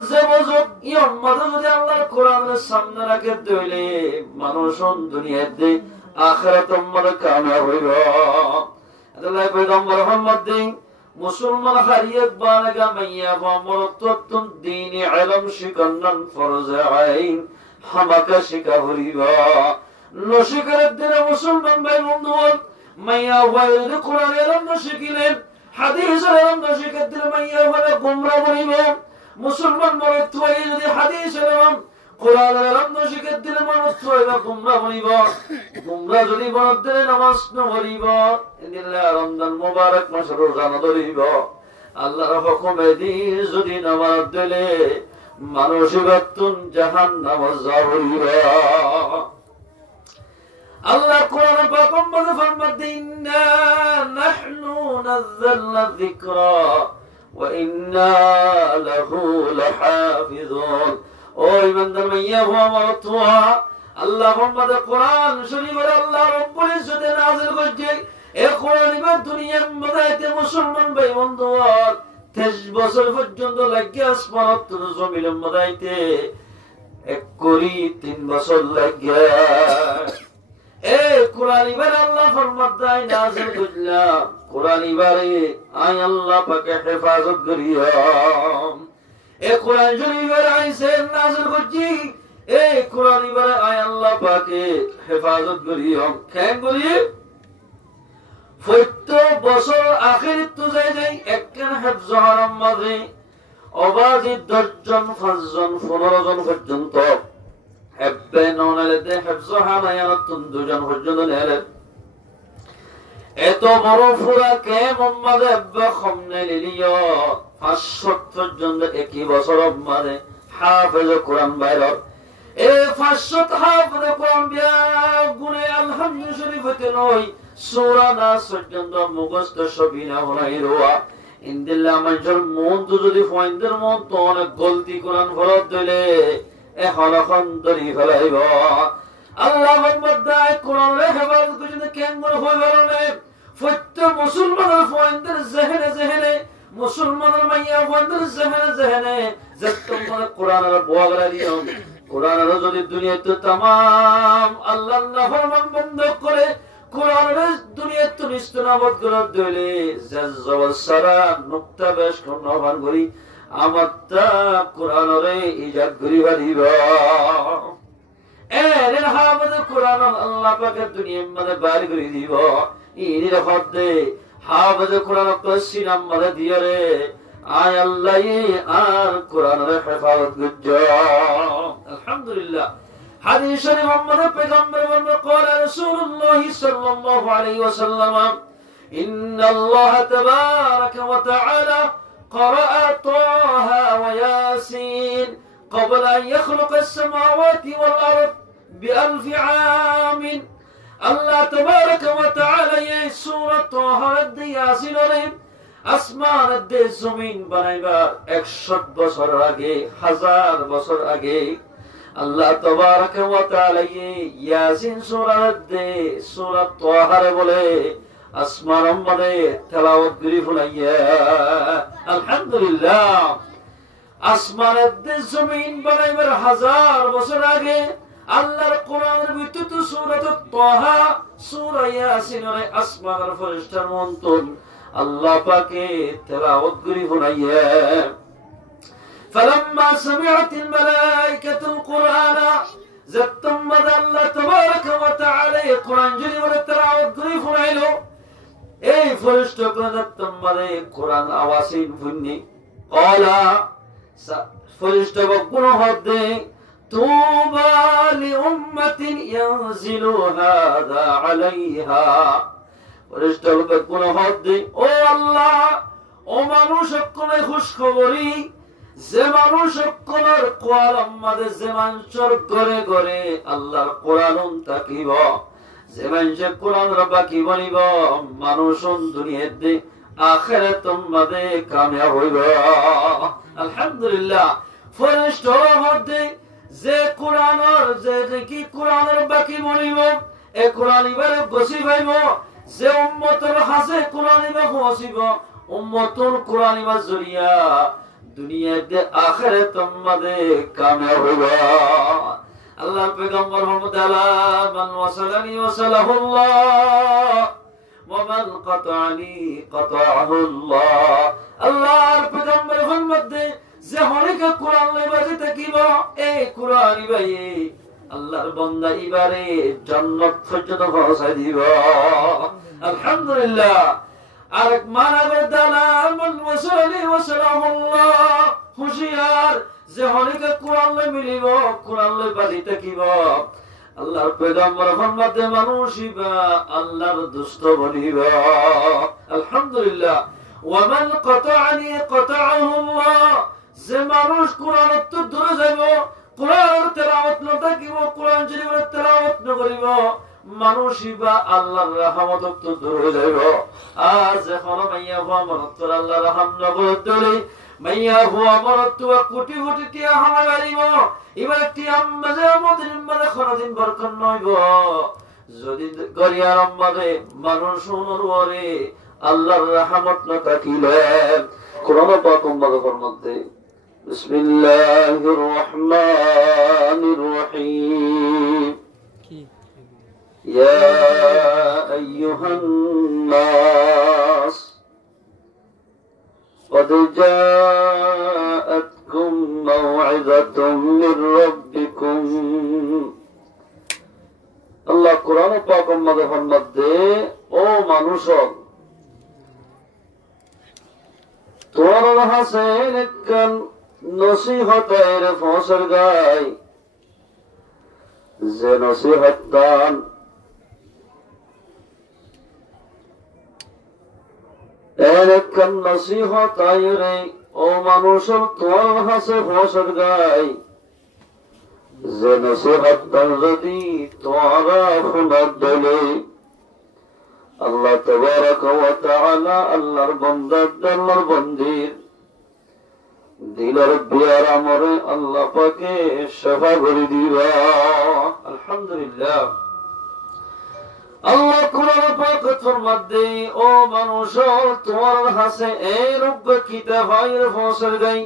যে বুঝুক ই উম্মত যদি আল্লাহর কোরআনের সামনে রাখে দইলে মানুষ দুনিয়াতে আখিরাত উম্মত কামিয়াব হইব। আল্লাহ পয়গম্বর মুহাম্মদ দিন মুসলমান হারিয়ত বানাগা মাইয়া মরততুন দ্বীনি ইলম শিকান্নান ফরজ আইন হামাকা শিকা হইব। নশিকারের দিনে মুসলমান ভাই বন্ধু মাইয়া ওয়াইল কোরআনের ইলম শিখিলেন, হাদিসের ইলম শিখার দিনে মাইয়া হলে গুমরাহ হইব। মুসলমান মরত হয়ে যদি হাদিস এলাম কোরআনের ইলম শিখার দিনে মরত হইবা গুমরাহ হইব। গুমরাহ যদি মরত দিনে নামাজ নপড়িব, ইনশাআল্লাহ রমজান মুবারক মাস রোজা নধরিব। আল্লাহর হুকুমে দিন যদি নামাজ দিলে মানুষ বাতুন জাহান্নাম যাইব। আল্লাহ কোরআন পাকের মধ্যে ফরমাতে ইন্না নাহনু নাযালনা যিকরা ওয়া ইন্না লাহু লাহাফিজুন। ও ইমানদার মাইয়া ও আমার তোয়া, আল্লাহ ফরমাতে কোরআন শরীফের আল্লাহ রব্বুল ইজ্জত নাযিল করেছে। এই কোরআন ইবাদ দুনিয়ার মধ্যে মুসলমান ভাই বন্ধু 23 বছর পর্যন্ত লাগিয়ে আসমানত জমিনের মধ্যে 1 কোটি 3 বছর লাগিয়ে কোরআন ইবার আল্লাহ ফরমাদায় নাযিল করলাম। কোরআন ইবারে আই আল্লাহ পাকে হেফাজত করিয়াম। কোরআন শরীফের আইছে নাযিল করছি, কোরআন ইবারে আই আল্লাহ পাকে হেফাজত করিয়াম। কেন করি? প্রত্যেক বছর আখির তো যাই একখান হেফজ হারাম মাঝে অবাধিত 10 জন 5 জন 15 জন পর্যন্ত এত বড় ফুরা কে মোহাম্মদ খমনে লিলিও 500 জন একই বছর মানে হাফেজ কোরআন বাইর এই 500 হাফেজ কোরআন বিয়া গুনে আলহামদুলিল্লাহ শরীফ হতে নয় সূরা নাস পর্যন্ত মুখস্থ সবিনা হলাই রোয়া ইনদিল্লাহ মানুষের মন তো যদি ফয়েন্দের মন তো অনেক গলতি কোরআন ফরত দিলে এখন ধরি ফেলাইব। আল্লাহ মধ্যে কোরআনের হেফাজত করে কেমন হয়ে গেল প্রত্যেক মুসলমানের ফয়েন্দের জেহেনে জেহেনে মুসলমানের মাইয়া ফয়েন্দের জেহেনে জেহেনে যে তোমার কোরআনের বোয়াগরা দিও। কোরআনের যদি দুনিয়াতে तमाम আল্লাহর নাফরমান বন্ধ করে কোরআনের দুনিয়াতে নিস্তনাবদ করে দিলে জাজ্জাল সারা নুকতা বেশ কোন ভান করি আমারটা কোরআনরে ইজাদ করি বাড়িব। এর হাফেজ কোরআন আল্লাহ পাকে দুনিয়ার মধ্যে বাইর করে দিব। ইনির হদে হাফেজ কোরআন কসি নাম্বার দিয়ে রে আয় আল্লাহ আর কোরআনের হেফাজত করজ। আলহামদুলিল্লাহ হাদিস শরীফ মুহাম্মদ পয়গম্বর বলেন قال رسول الله صلى الله عليه وسلم ان الله تبارك وتعالى قرأ طه وياسين قبل أن يخلق السماوات والأرض ب1000 عام. الله تبارك وتعالى سورة طه ياسين আসমান জমিন বানাইবার 100 বছর আগে 1000 বছর আগে আল্লাহ তাবারক ওয়া তাআলা ইয়াসিন সূরা তাহা বলে আসমান মানে তেলাওয়াত করি ফুলাইয়া। আলহামদুলিল্লাহ আসমানের জমিন বানাইবার 1000 বছর আগে আল্লাহর কোরআনের ভিতরে সূরা তাহা সূরা ইয়াসিনের আসমানের ফেরেশতার মন্তন আল্লাহ পাকে তেলাওয়াত করি ফুলাইয়া। فلما سمعت الملائكة القرآن زدتم الله تبارك وتعالى قرآن جري والتلاوت করি ফুলাইলো। এই ফেরেশতাগণ তোমারে কোরআন আওয়াজিন শুনি قالا ফেরেশতাগণ হদে তুবা লিউম্মাতিন ইয়ানজিলু হাদা আলাইহা। ফেরেশতাগণ হদে ও আল্লাহ ও মানুষ কোনে খুশখবরি যে মানুষ কোনের কোরআন মাঝে যে মানুষের ঘরে ঘরে আল্লাহর কোরআন থাকিব যে মানুষ কোরআন রবা কি বলিব মানুষ দুনিয়াতে আখিরাত মাঝে কামিয়াব হইব। আলহামদুলিল্লাহ ফেরেশতার মধ্যে যে কোরআনের যে কি কোরআনের বাকি বলিব এ কোরআন ইবারে বসি ভাইব যে উম্মতের হাসে কোরআন ইবা পৌঁছিব উম্মতুল কোরআন ইবা জরিয়া দুনিয়াতে আখিরাতের মধ্যে কামিয়াব হইবা। আল্লাহর পয়গম্বর মুহাম্মদ মান ওয়াসালানি ওয়াসালাহুল্লাহ ওয়া মান কাতানি কাতাহুল্লাহ। আল্লাহর পয়গম্বর মুহাম্মদ যে হরিকে কোরআন লইবাজে থাকিব, এই কোরআন ইবাই আল্লাহর বান্দা ইবারে জান্নাত পর্যন্ত পৌঁছাই দিব। আলহামদুলিল্লাহ। আরেক মানবের দ্বারা মান ওয়াসালানি ওয়াসালাহুল্লাহ, হুশিয়ার যে হরিকে কোরআন লই মিলিব, কোরআন লই বাজি থাকিব, আল্লাহর পয়গম্বর মুহাম্মদ মানুষ ইবা আল্লাহর দুষ্ট বনিবা। আলহামদুলিল্লাহ। ওয়া মান কাতানি কাতাহুল্লাহ, যে মানুষ কোরআনের তো দূরে যাইব, কোরআনের তেলাওয়াত না থাকিব, কোরআন শরীফের তেলাওয়াত না করিব, মানুষ ইবা আল্লাহর রহমত তো দূরে যাইব। আজ এখন মাইয়া হওয়া মনত আল্লাহর রহম নগর দলে মাইয়া হওয়া মনত কোটি কোটি টিয়া হামা গাড়িব। এবার টিয়া মাঝে আমাদের মাঝে খরদিন বরকন নইব যদি গরিয়ার মাঝে মানুষ অনুরে আল্লাহর রহমত না থাকিলে। কোরআন পাক উম্মাদের মধ্যে বিসমিল্লাহির রহমানির রহিম ইয়া আইয়ুহান নাস قد جاءتكم موعظة من ربكم। আল্লাহ কোরআন পাকের মধ্যে ও মানুষ তোমার হাসে একখান নসিহতের ফসল গায়, যে নসিহত দান একখান নসিহত আয়রে ও মানুষের তোমার হাসে ফসল গায়, যে নসিহত দান যদি তোমারা শোনার দলে আল্লাহ তাবারক ওয়া তাআলা আল্লাহর বান্দা আল্লাহর বান্দির দিলের বিয়ার আমরে আল্লাহ পাকে শফা করে দিবা। আলহামদুলিল্লাহ। আল্লাহ কোরআন পাকের মধ্যে ও মানুষ তোমার হাসে এই রূপ কিতাব এর ফসল গাই,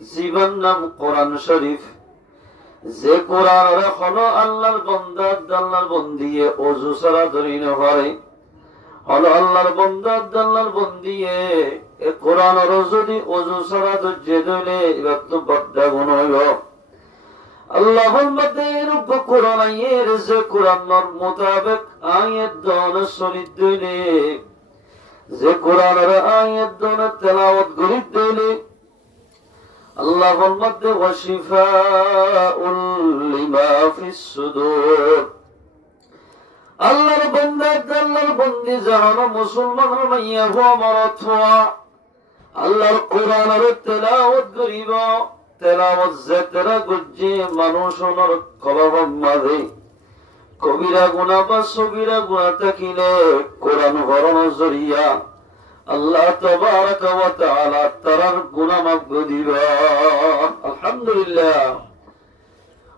জীবন নাম কোরআন শরীফ, যে কোরআন হলো আল্লাহর বান্দা আল্লাহর বন্দিয়ে ওযু সারা ধরে না পারে, হলো আল্লাহর বান্দা আল্লাহর বন্দিয়ে এ কোরআনের যদি ওযু সারা ধরে ধরে রক্ত বদ্ধ গুণ হইব। আল্লাহর মধ্যে রূপ কোরআন এর যে কোরআনের মোতাবেক আয়াত দান শরীত দিলে, যে কোরআনের আয়াত দান তেলাওয়াত করি দিলে আল্লাহর মধ্যে ওয়াশিফাউল লিমা ফিস সুদুর। আল্লাহর বান্দা আল্লাহর বন্দি জাহান মুসলমান মাইয়া হওয়া মরত হওয়া আল্লাহর কোরআনের তেলাওয়াত করিব, তেলাওয়াত যেতরা গুজে মানুষের কলবের মাঝে কবিরা গুনাহ বা সগীরা গুনাহ থাকিলে কোরআন পড়ানোর জরিয়া আল্লাহ তাবারক ওয়া তাআলা তার গুনাহ মাফ করে দিবা। আলহামদুলিল্লাহ।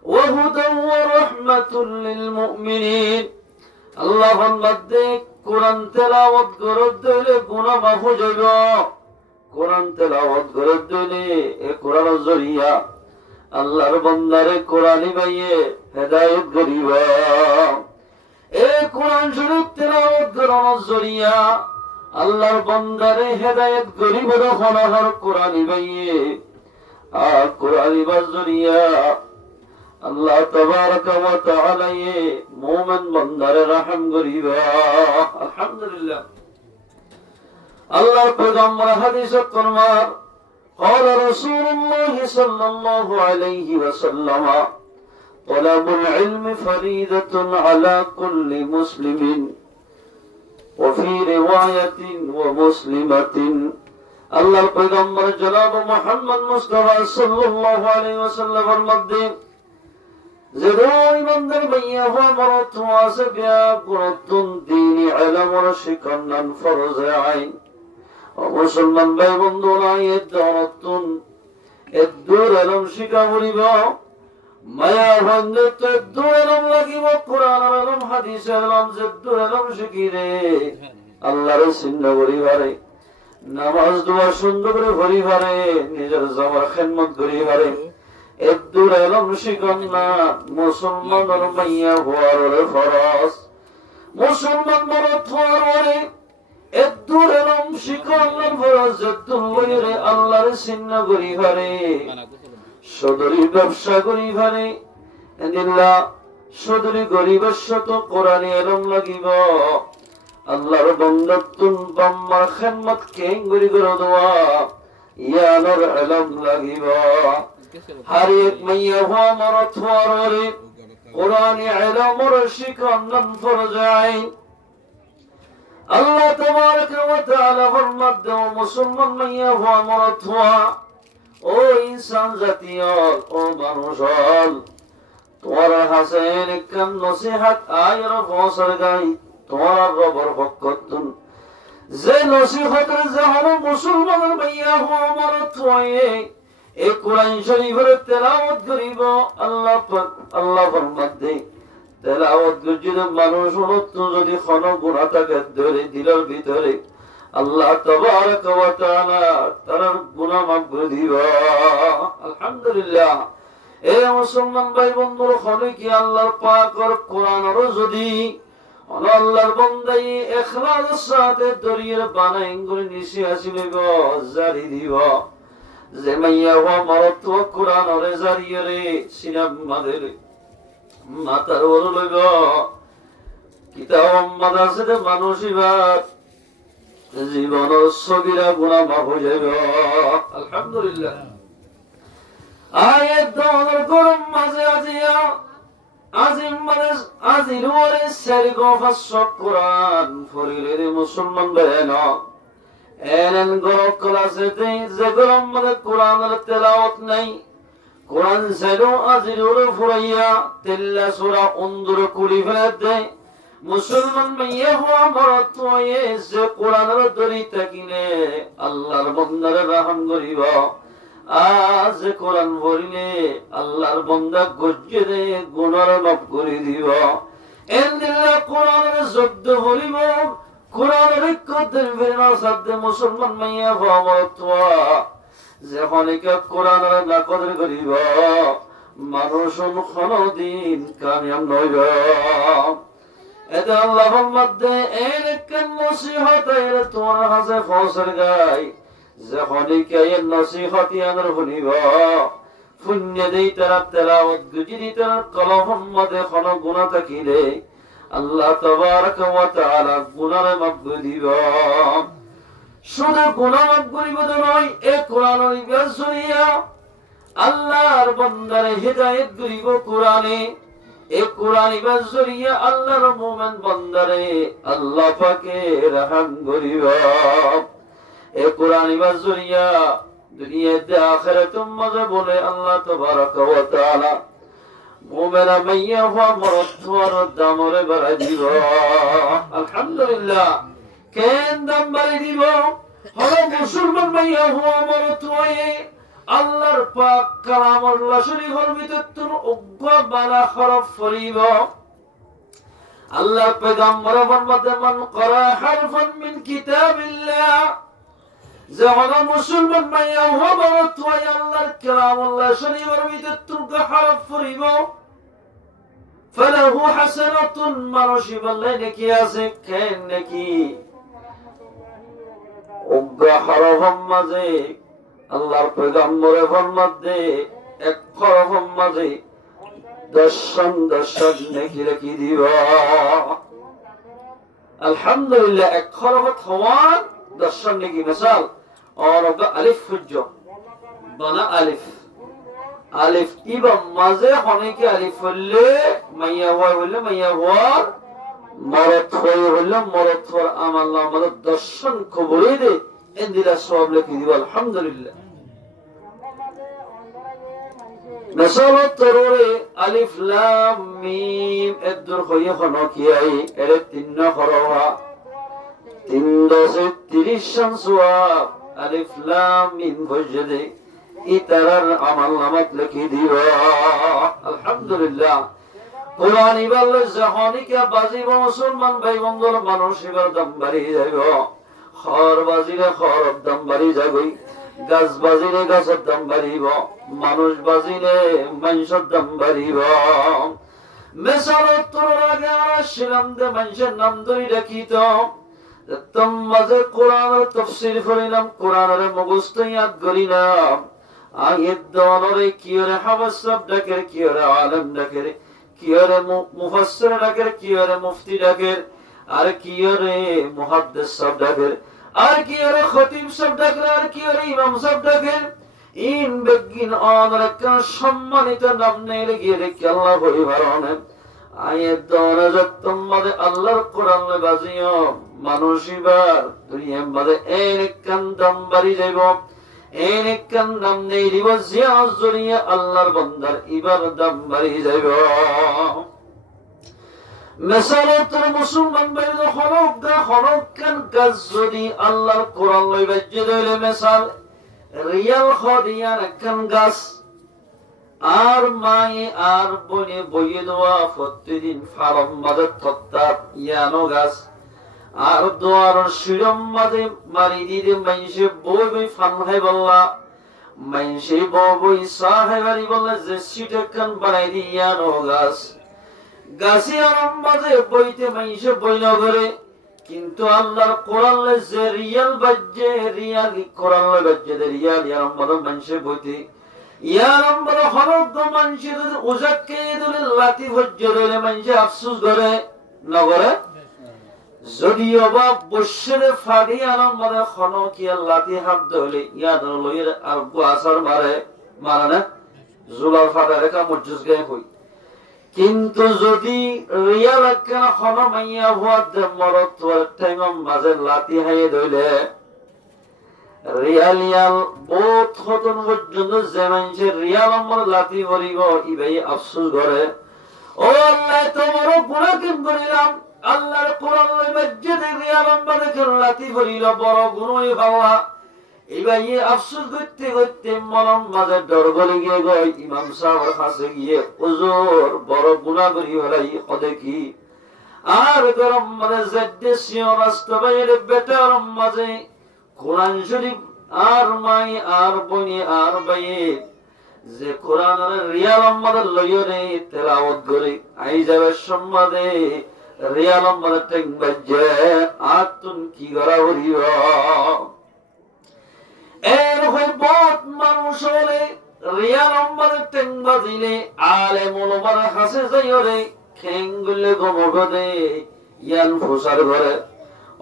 ওয়া হুদান ওয়া রাহমাতুল লিল মুমিনিন। আল্লাহর মধ্যে কোরআন তেলাওয়াত করলে গুনাহ মাফ হয়ে যাবে। কোরআন তেলাওয়াত করলে এই কোরআনের জরিয়া আল্লাহর বান্দারে কোরআনি বাইয়ে হেদায়েত করিবা। এই কোরআন শরীফ তেলাওয়াত করার জরিয়া আল্লাহর বান্দারে হেদায়েত করিব। যখন আর কোরআনি বাইয়ে আর কোরআনি বাজরিয়া আল্লাহ তাবারক ওয়া তাআলা মুমিন বান্দারে রহম করিবা। আলহামদুলিল্লাহ। আল্লাহর পয়গম্বর হাদিসে ফরমান قال رسول الله صلى الله عليه وسلم طلب العلم فريضة على كل مسلم وفي رواية ومسلمة। আল্লাহর পয়গম্বর জনাব মুহাম্মদ মুস্তাফা সাল্লাল্লাহু আলাইহি ওয়াসাল্লাম ফরমাতেন যে ইমানদার ভাইয়া হওয়া মরত আছে বিয়া গুরুত্বন দ্বীনি ইলম শিখান ফরজ আইন। মুসলমান ভাই বন্ধুরা এর দরতুন এর দূর এলম শিখা করিব, মায়া বন্ধু তো দূর এলম লাগিব, কোরআন এলম হাদিস এলম যে দূর এলম শিখি রে আল্লাহর চিহ্ন করিবারে নামাজ দোয়া সুন্দর করে ভরি পারে, নিজের জমার খেদমত করি পারে। এদুর এলম শিখন না, মুসলমানের মাইয়া হওয়ার ফরজ। মুসলমান মরদ হওয়ার পরে এদুর এলম শিখনের ফরজ। এদুর বইরে আল্লাহর চিহ্ন করি পারে, সদরি ব্যবসা করি পারে। এদিল্লা সদরি গরিবের শত কোরআন এলম লাগিব। আল্লাহর বন্ধতুন বাম্মার খেদমত কেঙ্গুরি করে দেওয়া ইয়ানোর এলম লাগিব। হর এক মাইয়া হওয়া মরদ হওয়ার পরে কোরআন এলমর শিখন ফরজ আইন। আল্লাহ তাবারক ওয়া তাআলা ফরমান দেও মুসলমান মাইয়া হওয়া মরদ হওয়া। ও ইনসান জাতীয়, ও মানুষ হল, তোমার হাসেন একখান নসিহাত আয়ের ফসর গাই তোমার রবর পক্ষতুন। যে নসিহতের যে হল মুসলমানের মাইয়া হওয়া মরদ হয়ে এই কোরআন শরীফের তেলাওয়াত করিব। আল্লাহ ফরমান দেই তেলাওয়াত যদি মানুষ হলো যদি কোন গুনাহ থাকে ধরে দিলের ভিতরে, আল্লাহ তাবারক ওয়া তাআলা তার গুনাহ মাফ করে দিবা। আলহামদুলিল্লাহ। এ মুসলমান ভাই বন্ধুর হলে কি আল্লাহর পাকের কোরআনের যদি আল্লাহর বান্দাই ইখলাসের সাথে দরিয়ার বানাই করে নিচে আসিব জারি দিব। যে মাইয়া হওয়া মরদ কোরআনের জারিয়ে রে সিনাম মাদের মাতার ওর লইব কিতাব মাদাসে মানুষ এবার জীবনের সগিরা গুনাহ মাফ হয়ে যাবে। আলহামদুলিল্লাহ। আয়াত দনের গরম মাঝে আজিয়া আজিম মানে আজির ওরে সারি গফাস কোরআন ফরিরে মুসলমান বেন এলেন গরম ক্লাসেতে যে গরম মানে কোরআনের তেলাওয়াত নাই। কোরআন সাইলো আজির ওরে ফুরাইয়া তেল্লা সূরা অন্দর কুলি ফেলে দেয়। মুসলমান মাইয়া হওয়া মরদ হয়ে যে কোরআনের দড়ি থাকিলে আল্লাহর বান্দারে রহম করিব। আজ কোরআন পড়িলে আল্লাহর বান্দা গজ্জে দে গুনাহ মাফ করে দিব। এন্দিল্লাহ কোরআনের শব্দ পড়িব, কোরআনের কদর বেনা সাথে মুসলমান মাইয়া হওয়া মরদ হওয়া যে অনেকে কোরআনের না কদর করিব মানুষ কোনদিন কামিয়াব নইব। এটা আল্লাহর মধ্যে এক নসিহত এর তোমার হাতে ফসল গায় যখনই কে নসিহত ইয়ানোর শুনিব পুণ্য দেই তারা তেলাওয়াত গুজি তারা কলমের মধ্যে কোনো গুনাহ থাকিলে আল্লাহ তাবারক ওয়া তাআলা গুনাহ মাফ করে দিব। শুধু গুনাহ মাফ করিব নয়, এই কোরআনের বিজরিয়া আল্লাহর বান্দারে হিদায়াত করিব। কোরআনে এই কোরআন বিজরিয়া আল্লাহর মুমিন বান্দারে আল্লাহ পাকে রহম করিব। এই কোরআন বিজরিয়া দুনিয়াতে আখিরাতে মজা বলে আল্লাহ তাবারক ওয়া তাআলা মুমিনা মাইয়া হওয়া মরদ হওয়ার দামরে বাড়াই দিব। আলহামদুলিল্লাহ। কেন দাম বাড়াই দিব? হলো মুসলমান মাইয়া হওয়া মরদ হয়ে আল্লাহর পাক কালামুল্লাহ শরীফের ভিতর উগ্র বালা হরফ পড়িব। আল্লাহ পয়গম্বর ফরমাতে মান ক্বারা হারফান মিন কিতাবিল্লাহ, যখন মুসলমান মাইয়া হওয়া মরদ হয়ে আল্লাহর কালামুল্লাহ শরীফের ভিতর হরফ পড়িব ফালাহু হাসানাতুন, মানুষ বললে নাকি আছে। কেন নাকি? উগ্র হরফের মাঝে আল্লাহর পয়গম্বরের ফরমাতে এক হরফের মাঝে দশম নেকি রেখে দিব। আলহামদুলিল্লাহ। এক হরফত হওয়ার দশম নেকি। মিসাল और अलिफ फुज्जो बना अलिफ अलिफ इबा मजे होने के अलिफ ले मैया हुआ मरद हुआ अमल्ला मदद दर्शन खबरे दे इंदिरा सवाब लिखी दी। अल्हम्दुलिल्लाह। मिसाल तरोरे अलिफ लाम मीम इधर खोये खनो किया ही एरे तीन खरोहा तीन दो से 30 सवाब अलिफ लाम मीम वजदे इतरर अमल नामत लिखी दिया। अल्हम्दुलिल्लाह। कुरान इबाल जहानी के बाजी मुसलमान भाई बंदर मानुष इबार दम बारी जाइबो। খর বাজিলে খরর দাম বাড়ি যাবই, গাছ বাজিলে গাছের দাম বাড়িব, মানুষ বাজিলে মানুষের দাম বাড়িব। মেসালত তোর আগে আসছিলাম দে মানুষের নাম ধরি রাখিত তোম মাঝে কোরআনের তাফসীর করিলাম, কোরআনের মুখস্থ ইয়াদ করিলাম। আয়াত দলরে কিয়রে হাফেজ সাহেব ডাকে, কিয়রে আলেম ডাকে, কিয়রে মুফাসসির ডাকে, কিয়রে মুফতি ডাকে, আর কিয়রে মুহাদ্দিস সাহেব ডাকে, আর কিয়রে খতিব সাহেব ডাকে, আর কিয়রে ইমাম সাহেব ডাকে। ইন বেগিন অনর একটা সম্মানিত নাম নেই গিয়ে রেখে আল্লাহ পরিবারনে আয়াত দলরে যত্তম মাঝে আল্লাহর কোরআন বাজিও মানুষ এবার দুনিয়ার মাঝে এক কান দাম বাড়ি যাইব, এক কান দাম নেই দিব জিয়ার জড়িয়ে আল্লাহর বান্দার এবার দাম বাড়ি যাইব। মেসালতের মুসলমান বাইরে হরক কান কাজ যদি আল্লাহর কোরআন লই বাজ্যে দইলে মেসাল রিয়াল হরিয়ার কান গাছ আর মায়ে আর বনে বইয়ে দেওয়া প্রতিদিন ফারম মাঝে থত্তাপ ইয়ানো গাছ আর দোয়ার শিরম মাঝে মারি দিদি মাইসে বই বই ফান খাই বললা মাইসে বই সাহেব বাড়ি বললে যে সিটে কান বানাই দি ইয়ানো গাছ গাছি আরম মাঝে বইতে মাইসে বই নগরে, কিন্তু আল্লাহর কোরআন যে রিয়াল বাজ্যে রিয়াল কোরআন বাজ্যে রিয়াল ইয়ারম মাঝে মাইসে বইতে ইয়ারম মাঝে হরক মাইসে উজাককে দিলে লাতি ভজ্য দিলে মাইসে আফসোস করে নগরে। যদিও বা বসরে ফাড়ি আরম মাঝে খনকিয়া লাতি হাত ধরলে ইয়াদ লইয়ের আর আসার মারে মারা না জুলার ফাটা রেখা মজ্জুস গায়ে হই, কিন্তু যদি রিয়াল একটা খন মাইয়া হওয়ার মরত টাইম মাঝে লাতি হাইয়ে ধরলে রিয়াল ইয়াল বহুত হতন পর্যন্ত যে মানুষে রিয়াল আমার লাতি ভরিব ইবাই আফসোস করে। ও আল্লাহ তোমার গুনাহ কেন করিলাম, আল্লাহর কোরআন মসজিদে রিয়াল আমার লাতি ভরিল বড় গুণই পাওয়া এবার আফসোস করতে করতে মলম মাঝে ডর গলে গিয়ে গই ইমাম সাহেবের কাছে গিয়ে হুজুর বড় গুনাহ করি হলাই কদে কি আর গরম মাঝে জেদ্দে সিও রাস্তাবাইয়ের বেটার মাঝে কোরআন শরীফ আর মাই আর বনি আর বাইয়ে যে কোরআনের রিয়াল আমাদের লইরে তেলাওয়াত করে আই যাবে সম্মাদে রিয়াল আমাদের টেক বাজে আর তুন কি করা হরিব। এর হয়ে বহুত মানুষ হলে রিয়াল আমাদের টেক বাজিলে আলেম ওলামার কাছে যাইরে খেঙ্গুলে গমগদে ইয়ান ফুসার ঘরে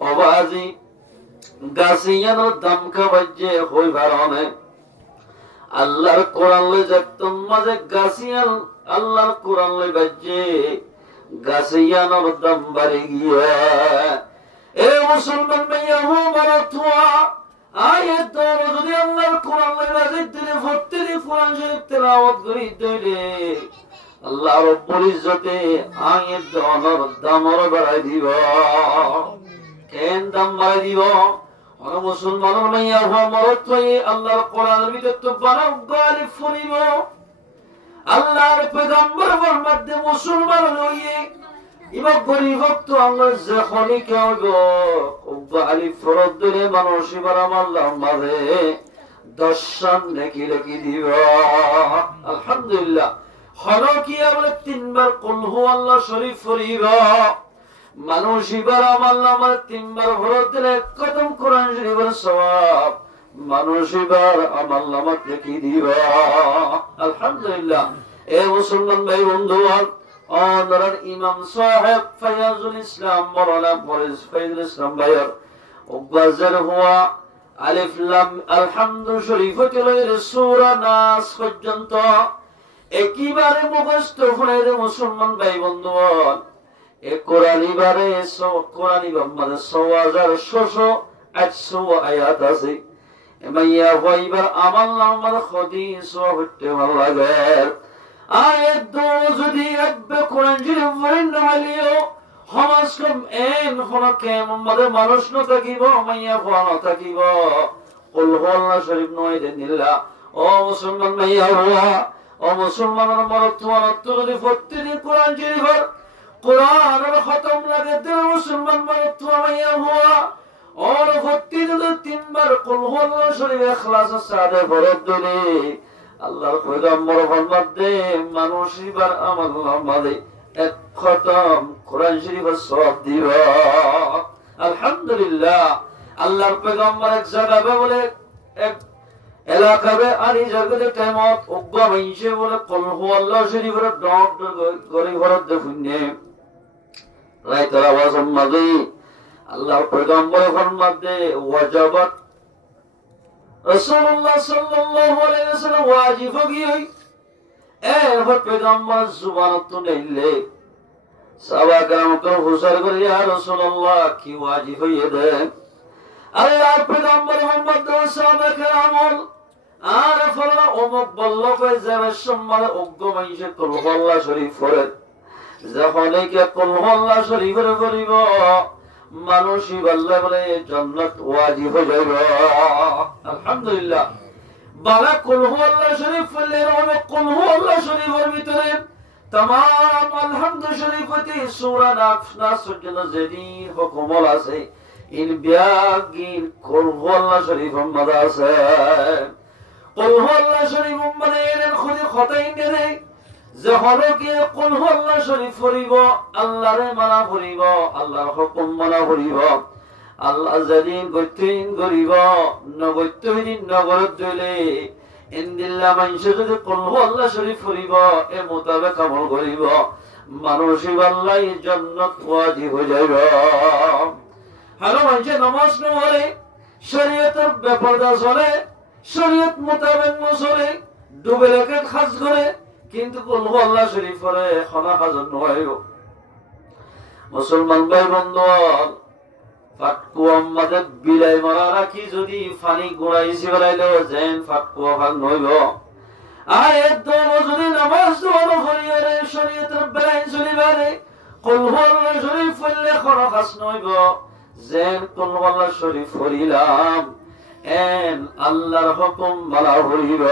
অবাজি গাছিয়ানোর দাম খাবাইছে হই ভারনে আল্লাহর কোরআন লই যাতম মাঝে গাছিয়ান আল্লাহর কোরআন লই বাজে গাছিয়ানোর দাম বাড়ি গিয়া। এ মুসলমান ভাইয়া হো মারাতুয়া আয়াত ধরো যদি আল্লাহর কোরআন লই বাজে দিলে প্রত্যেকটি কোরআন শরীফ তেলাওয়াত করি দিলে আল্লাহ রব্বুল ইজ্জতে আয়াত ধরোর দামর বাড়াই দিব। কেন দাম বাড়াই দিব? মুসলমানের মাইয়া হওয়া মরত হয়ে আল্লাহর কোরআনের ভিতর তো বানাও গালি ফুরিব আল্লাহর পয়গম্বর মধ্যে মুসলমান হইয়ে ইবা গরিব তো আল্লাহ যখনই কেউ গালি ফরত দিলে মানুষ এবার আল্লাহ মাঝে দর্শন রেখে রেখে দিব। আলহামদুলিল্লাহ হরকিয়া বলে 3 বার কুল হু আল্লাহ শরীফ ফুরিব মানুষ এবার আমার 3 বার ভরত দিলে কদম কোরআন শরীফের সওয়াব মানুষ এবার আমার নামাত রেখে দিবা। আলহামদুলিল্লাহ। এ মুসলমান ভাই বন্ধুগণ অনরার ইমাম সাহেব ফয়াজুল ইসলাম মাওলানা ফয়জুল ইসলাম ভাইয়ের ওয়াজের হুয়া আলিফ লাম আলহামদু শরীফ থেকে সূরা নাস পর্যন্ত একেবারে মুখস্থ করে মুসলমান ভাই বন্ধুগণ এ কোরআনি বারে কোরআনি মানে 6600 আয়াত আছে। মাইয়া হইবার আমার নামের হাদিস হতে ভালো লাগে আয়াত দো যদি একবার কোরআন শরীফ পড়েন নালিও সমাজ কম এন হনকে আমাদের মানুষ ন থাকিব মাইয়া হওয়া ন থাকিব কুল হুয়াল্লাহ শরীফ নয় দেনিল্লাহ। ও মুসলমান মাইয়া হওয়া ও মুসলমানের মরত যদি প্রত্যেকদিন কোরআন শরীফের কোরআনের খতম লাগে তো মুসলমান মরত মাইয়া হওয়া ও और ভর্তি যদি তিনবার কুল হুয়াল্লাহু শরীফ ইখলাস সাদে ফরজ দিলে আল্লাহর পয়গম্বর ফরমাতে মানুষ এবার আমল নামালে এক খতম কোরআন শরীফের সওয়াব দিবা। আলহামদুলিল্লাহ। আল্লাহর পয়গম্বর এক জায়গায় বলে এক এলাকাবে আনি জায়গাতে কিয়ামত উগ্র হইছে বলে কুল হুয়াল্লাহু শরীফের ডট গরি ফরজ দেফুনে রাইতের আওয়াজ মাঝে আল্লাহর পয়গম্বর ফরমাতে ওয়াজাবাত রাসূলুল্লাহ সাল্লাল্লাহু আলাইহি ওয়াসাল্লাম ওয়াজিব হই এরপর পয়গম্বর সুবহানাত নিলে সাহাবা کرام को হুসার করে ইয়া রাসূলুল্লাহ কি ওয়াজিব হইয়ে দে আল্লাহর পয়গম্বর মুহাম্মদ সাহাবা کرام আর ফরনা অমুক বলল কই যাবে সম্মান উগ্র মাইছে কুল হুয়াল্লাহু শরীফ পড়ে যখন এই কুল হুয়াল্লাহু শরীফের পড়িব মানুষই বললে বলে জান্নাত ওয়াজিব হয়ে যাবে। আলহামদুলিল্লাহ। বালা কুল হুয়াল্লাহু শরীফ পড়লে অনেক কুল হুয়াল্লাহু শরীফের ভিতরে तमाम আলহামদু শরীফতে সূরা নাস পর্যন্ত যেদিন হুকুমল আছে ইন বিয়াগিন কুল হুয়াল্লাহু শরীফ মধ্যে আছে। কুল হুয়াল্লাহু শরীফ মধ্যে এর খুদি খতাইন দেয় যে হলো কি কুল হুয়াল্লাহু শরীফ পড়িব আল্লাহরে মানা পড়িব আল্লাহর হুকুম মানা পড়িব আল্লাহ যেদিন গতিন করিব নগত্যহীন নগরত দিলে ইনদিল্লাহ মানুষে যদি কুল হুয়াল্লাহু শরীফ পড়িব এ মোতাবেক আমল করিব মানুষই আল্লাহ জান্নাত ওয়াজিব হয়ে যাবে। হ্যালো মানুষে নামাজ না পড়ে শরীয়তের ব্যাপারটা চলে শরীয়ত মোতাবেক না চলে ডুবে রেখে খাস করে কিন্তু কুল হুয়াল্লাহু শরীফ পড়ে খানা হাজার নয়। মুসলমান ভাই বন্ধু ফাটকুয়া আমাদের বিলাই মারা রাখি যদি ফানি গুড়াইছি বেলাইলেও যেন ফাটকুয়া ভাগ নইব আয়ের দোনো যদি নামাজ দোনো হরিয়ারে শরীয়তের বেলাইন চলিবারে কুল হুয়াল্লাহু শরীফ পড়লে খানা খাস নইব যেন কুল হুয়াল্লাহু শরীফ পড়িলাম এন আল্লাহর হুকুম মানা হইব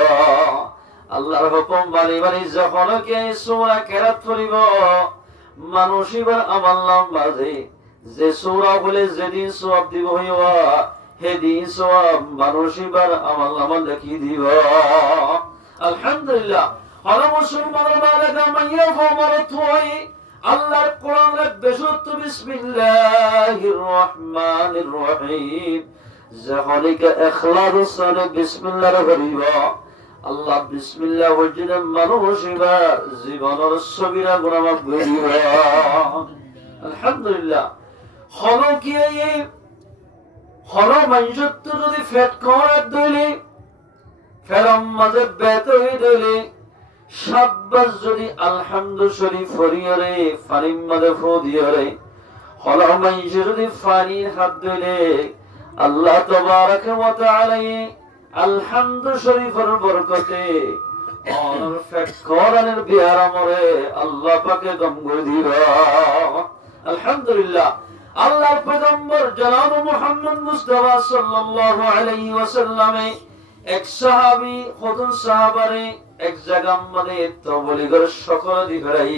আল্লাহর হুকুম বাড়ি বাড়ি যখন কে সূরা কেরাত পড়িব মানুষ এবার আমল নামাজে যে সূরা বলে যেদিন সওয়াব দিব হইবা সেদিন সওয়াব মানুষ এবার আমল নামা লিখি দিব। আলহামদুলিল্লাহ। হল মুসলমানের বালাগা মাইয়া ফমরত হই আল্লাহর কোরআনের বেশুদ্ধ বিসমিল্লাহির রহমানির রহিম যখন কে ইখলাস সালে বিসমিল্লাহ করিবা আল্লাহ বিসমিল্লাহ বলছেন মানুষ এবার জীবনের সবিরা গুনাহ মাফ করে দিবে। আলহামদুলিল্লাহ। হলো কি এই হলো মানুষত্ব যদি ফেট করার দইলে ফেরম মাঝে বেত হয়ে দইলে সাব্বাস যদি আলহামদু শরীফ ফরিয়ারে ফানির মাঝে ফো দিয়ারে হলো মানুষ যদি ফানির হাত দইলে আল্লাহ তাবারাক ওয়া তাআলা আলহামদু শরীফের বরকতে অনর ফেক কোরআনের বিয়ার আমরে আল্লাহ পাকে গম করে দিবা। আলহামদুলিল্লাহ। আল্লাহর পয়গম্বর জনাব মুহাম্মদ মুস্তাফা সাল্লাল্লাহু আলাইহি ওয়াসাল্লামে এক সাহাবী খুদুন সাহাবারে এক জায়গা মানে তবলিগের সকল দিগরাই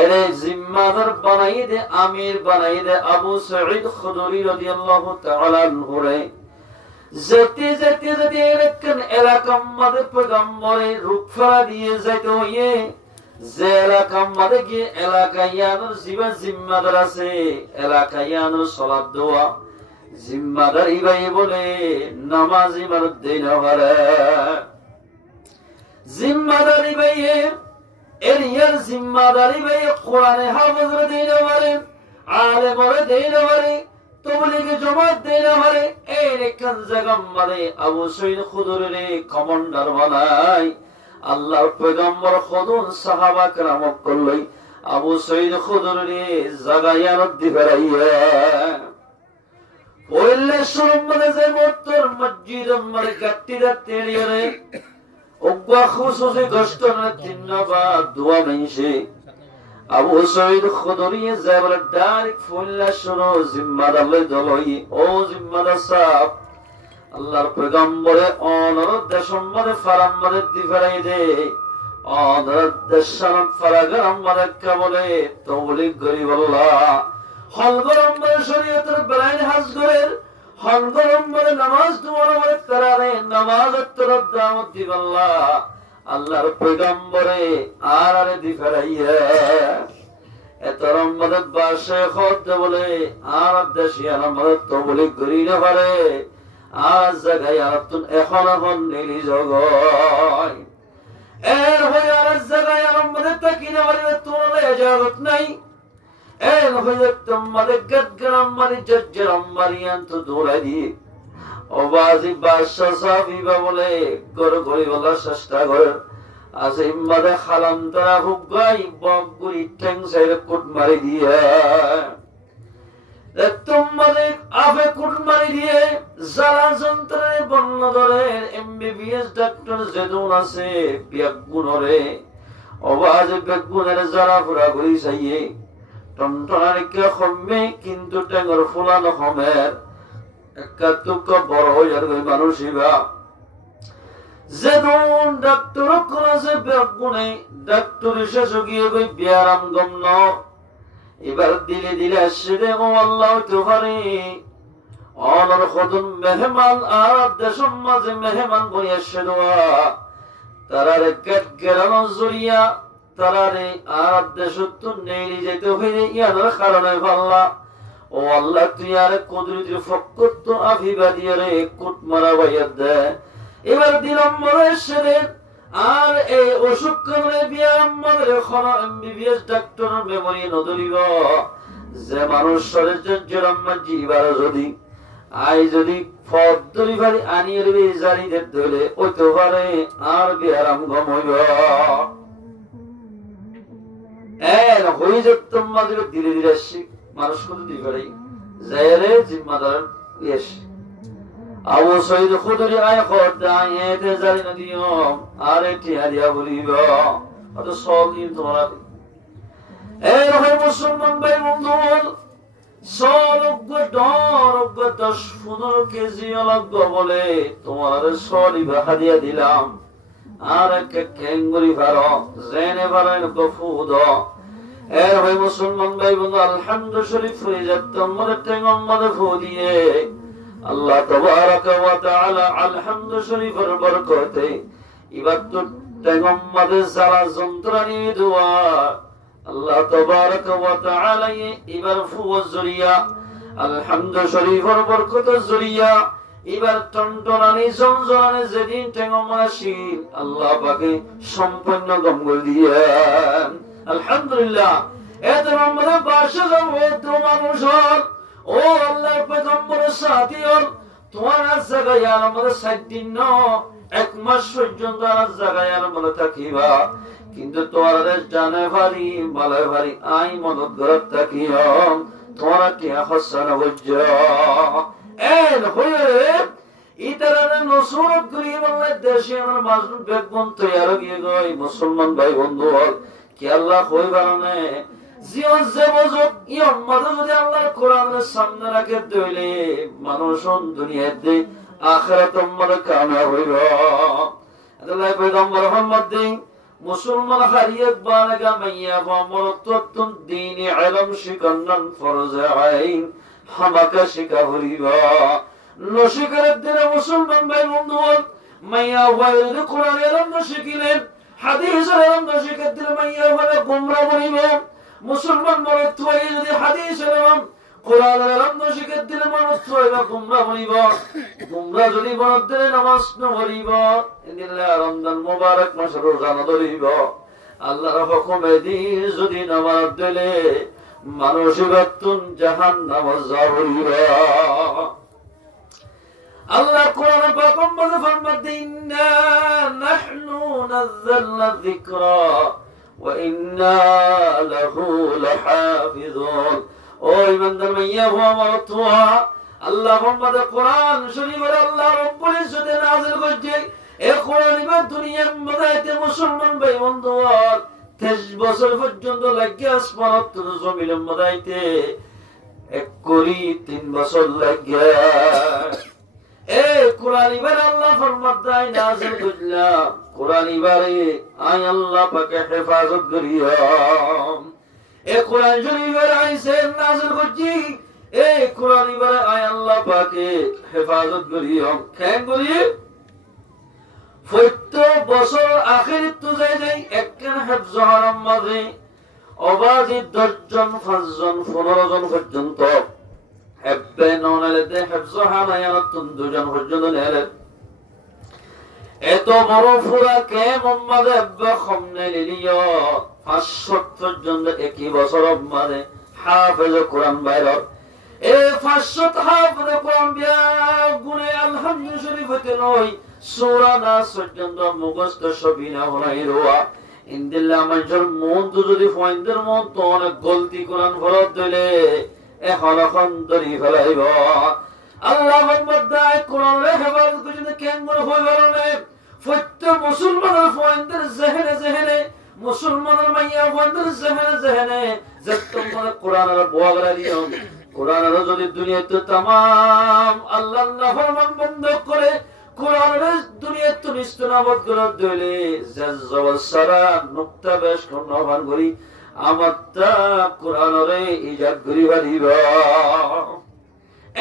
এরে জিম্মাদার বানাই দে আমির বানাই দে আবু সাঈদ খুদরি রাদিয়াল্লাহু তাআলা আনহু রে যেতে যেতে যেতে এরকম এলাকার মধ্যে পয়গম্বরে রূপফা দিয়ে যাইতে হইয়ে যে এলাকার মধ্যে গিয়ে এলাকায়ানোর জীবন জিম্মাদার আছে এলাকায়ানোর সালাত দোয়া জিম্মাদার ইবাই বলে নামাজ ইমারত দেই না পারে জিম্মাদার ইবাই এরিয়ার জিম্মাদার ইবাই কোরআনে হাফেজরা দেই না পারে আলেমরা দেই না পারে তবলিগে জমাত দেই না পারে এরকম জায়গা মানে আবু সাঈদ খুদরি কমান্ডার বানাই আল্লাহর পয়গম্বর খুদুন সাহাবা کرام কলই আবু সাঈদ খুদরি জাগায়ানত দিবেরাইয়া ওইলে সুরমনে যে মোটর মসজিদ মানে গাট্টিরা তেলিয়ে ওগা খুশুসি গস্তনা তিনবা দোয়া মেইছে আবু সাঈদ খুদরি যাবার ডাইরেক্ট ফুল্লা শুরু জিম্মাদার লই দলই ও জিম্মাদার সাহেব আল্লাহর পয়গম্বরে অনরদ দেশমরে ফারামরে দিফরাই দে অনরদ দেশম ফারাগাম মালাকা বলে তওলিগ গরিব আল্লাহ হল গরম বলে শরীয়তের বেলাইন হাজ করেন, হল গরম বলে নামাজ তোমার বলে তারারে নামাজ তরফ দাওয়াত দিবাল্লাহ আল্লাহর পয়গম্বরে আর আরে দি ফেরাইয়া এত রহমতের বাসে খদ বলে আর দেশি আলমত তো বলে করি না পারে আর জায়গায় আর তুন এখন নীলি জগয় এর হয়ে আর জায়গায় আলমদের তাকি না পারে তোর ইজাজত নাই এর হয়ে তোমাদের গদগরম মারি জজ্জরম মারিয়ান তো দৌড়াই দিয়ে ওবাজি বাদশাহ সাহিবা বলে গর গরি বলার চেষ্টা করে আছে ইম্মাদে খালাম তারা হুগাই বগুরি ঠ্যাং সাইরে কুট মারি দিয়ে তোমাদের আফে কুট মারি দিয়ে যারা যন্ত্রে বন্য ধরে এমবিবিএস ডাক্তার যেদুন আছে বেগুনরে ওবাজি বেগুনের যারা পুরা করি চাইয়ে টনটনারিকে কমবে কিন্তু ঠ্যাঙর ফুলানো কমের একাত্তক বড় হয়ে যাবে মানুষিবা যেমন ডাক্তার করেছে বেগুনে ডাক্তার শেষ গিয়ে গই বিয়ারাম গমন এবার দিলে দিলে আসছে দেখো আল্লাহ তো পারে অনর খদুন মেহমান আর দেশের মাঝে মেহমান বই আসছে দোয়া তারারে কেট গেরানো জড়িয়া তারারে আর দেশের তো নেই যেতে হইলে ইয়াদের কারণে পাল্লা ও আল্লাহ তুই আর কুদরতের ফকত তো আভিবাদিয়ে রে কুট মারা বাইয়া দে এবার দিলাম মরেশরে আর এই অসুখ করে বিয়া আমাদের এখন এমবিবিএস ডাক্তার মেমোরি নদরিব যে মানুষ শরীরের জরাম্মা জীবার যদি আই যদি ফদ দরিবারি আনিয়ে রে জারিদের ধরে ওইতে পারে আর বিয়ারাম গম হইব এর হই যে তোমাদের ধীরে ধীরে শিখ মানুষ কত দিবারে যায়রে জিম্মাদার ইয়েস আবু সঈদ খুদরি আয় খোদায় এতে জারি না দিও আর এটি হারিয়া বলিব অত সলিম তোমরা এই রকম মুসলমান ভাই বন্ধু সলজ্ঞ ডরজ্ঞ 10-15 কেজি অলজ্ঞ বলে তোমার সলিব হারিয়া দিলাম আর এক কেঙ্গুরি ভারো জেনে ভারেন গফুদ এর ভাই মুসলমান ভাই বন্ধু আলহামদুলিল্লাহ শরীফ হয়ে যাত মরে টেঙ্গম্মদ ফুদিয়ে আল্লাহ তাবারাক ওয়া তাআলা আলহামদুলিল্লাহ শরীফের বরকতে এবার তো টেঙ্গম্মদ সারা যন্ত্রণী দোয়া আল্লাহ তাবারাক ওয়া তাআলা এবার ফুওয়াজ জরিয়া আলহামদুলিল্লাহ শরীফের বরকতে জরিয়া এবার টনটনানি জনজনানি যেদিন টেঙ্গম্মাসি আল্লাহ পাকে সম্পূর্ণ গমগল দিয়ে আলহামদুলিল্লাহ এত আমাদের বাসা যাবো মানুষ ও আল্লাহ পয়গম্বরের সাথী তোমার জায়গায় আর আমাদের 7 দিন ন 1 মাস পর্যন্ত আর জায়গায় আর আমরা থাকিবা কিন্তু তোমার জানে ভারী মালে ভারী আই মদত গরত থাকিও তোমার টিয়া হসান বুঝ এন হয়ে ইতারারে নসরত করি বললে দেশে আমার মাজলুম বেগম তৈয়ার গিয়ে গই মুসলমান ভাই বন্ধু কি আল্লাহ কই বানানে জীবন যে বজক ই উম্মত যদি আল্লাহর কোরআনের সামনে রাখে দইলে মানুষ দুনিয়াতে আখিরাত উম্মত কামিয়াব হইব আল্লাহ পয়গম্বর মুহাম্মদ দিন মুসলমান হারিয়ত বানাগা মাইয়া মরততুন দ্বীনি ইলম শিকান্নান ফরজ আইন হামাকা শিকা হইব নশিকারের দিনে মুসলমান ভাই বন্ধু মাইয়া ওয়াইল কোরআনের ইলম শিখিলেন হাদিসের ইলম শিখার দিনে মাইয়া হলে গুমরা হইব মুসলমান মরত হয়ে যদি হাদিসের ইলম কোরআনের ইলম শিখার দিনে মরত হইবা গুমরা হইব গুমরা যদি মরত দিনে নামাজ ন হইব ইনশাআল্লাহ রমজান মুবারক মাস রোজা ন ধরিব আল্লাহর হুকুমে দিন যদি নামাজ দিলে মানুষিবাতুন জাহান্নাম যাওয়া আল্লাহ কোরআন পাকের মধ্যে ফরমাতে ইন্না নাহনু নাযালনা যিকরা ওয়া ইন্না লাহু লাহাফিজুন ও ইমানদার মাইয়া হুয়া মারতুয়া আল্লাহ ফরমাতে কোরআন শরীফের আল্লাহ রব্বুল ইজ্জত নাযিল করেছে এই কোরআন ইমান দুনিয়ার মধ্যে মুসলমান ভাই বন্ধু 23 বছর পর্যন্ত লাগে আসমানত জমিনের মধ্যে 1 বছর লাগে কোরআন ইবার আল্লাহ ফরমায় নাযিল করলা কোরআন ইবারে আই আল্লাহ পাকে হেফাজত করিয়া এ কোরআন শরীফের আইছে নাযিল করছি এই কোরআন এবারে আয় আল্লাহ পাকে হেফাজত করিও কেন করি প্রত্যেক বছর আখির তো যাই একখান হেফজ হারাম মাঝে অবাধিত 10 জন 5 জন 15 জন পর্যন্ত হেফবে ননেলে হেফজ হারায়াত 2 জন পর্যন্ত নেলে এত বড় ফুরা কে মোহাম্মদ আব্বা খমনে লিলিও 570 জন একই বছর মানে হাফেজ কোরআন বাইর এই 500 হাফেজ কোরআন বিয়া গুনে আলহামদুলিল্লাহ শরীফ হতে নয় সূরা নাস পর্যন্ত মুখস্থ সবিনা হনাইরোয়া ইনদিল্লাহ মানুষের মন তো যদি ফয়েন্দের মন তো অনেক গলতি কোরআন ফরত দিলে এখন ধরি ফেলাইব আল্লাহ মধ্যে কোরআনের হেফাজত করে কেন হয়ে গেল না প্রত্যেক মুসলমানের ফয়েন্দের জেহেনে মুসলমানের মাইয়া ফয়েন্দের জেহেনে যে তোমার কোরআনের বোয়াগরা দিও কোরআনের যদি দুনিয়াতে तमाम আল্লাহর নাফরমান বন্ধ করে কোরআনের দুনিয়াতে নিস্তনাবদ করে দিলে জাজ্জাল সারা নুকতা বেশ কোন ভান করি আমারটা কোরআনরে ইজাত করি বাড়িব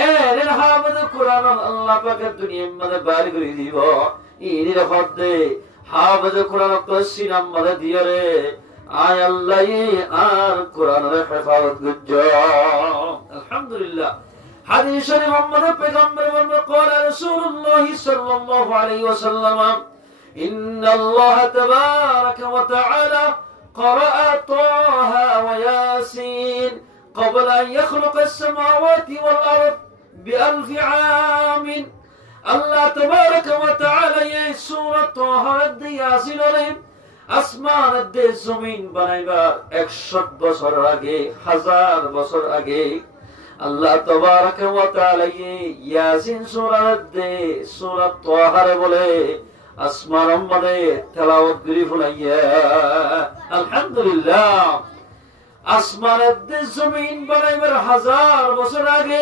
এর হাফেজ কোরআন আল্লাহ পাক দুনিয়ার মধ্যে বাইর করে দিব ইনির হদে হাফেজ কোরআন কসি নাম্বার দিও রে আয় আল্লাহ আর কোরআনের হেফাজত করছো আলহামদুলিল্লাহ হাদিস শরীফ মুহাম্মদ পয়গম্বর বলেন قال رسول الله صلى الله عليه وسلم ان الله تبارك وتعالى قرأ طه وياسين قبل ان يخلق السماوات والارض ب1000 عام الله تبارك وتعالى سورة طه وياسين আসমান দে জমিন বানাইবার 100 বছর আগে 1000 বছর আগে আল্লাহ তাবারক ওয়া তাআলা ইয়াসিন সূরা তাহা বলে আসমানের মধ্যে তেলাওয়াত করি ফুলাইয়া আলহামদুলিল্লাহ আসমানের দে জমিন বানাইবার 1000 বছর আগে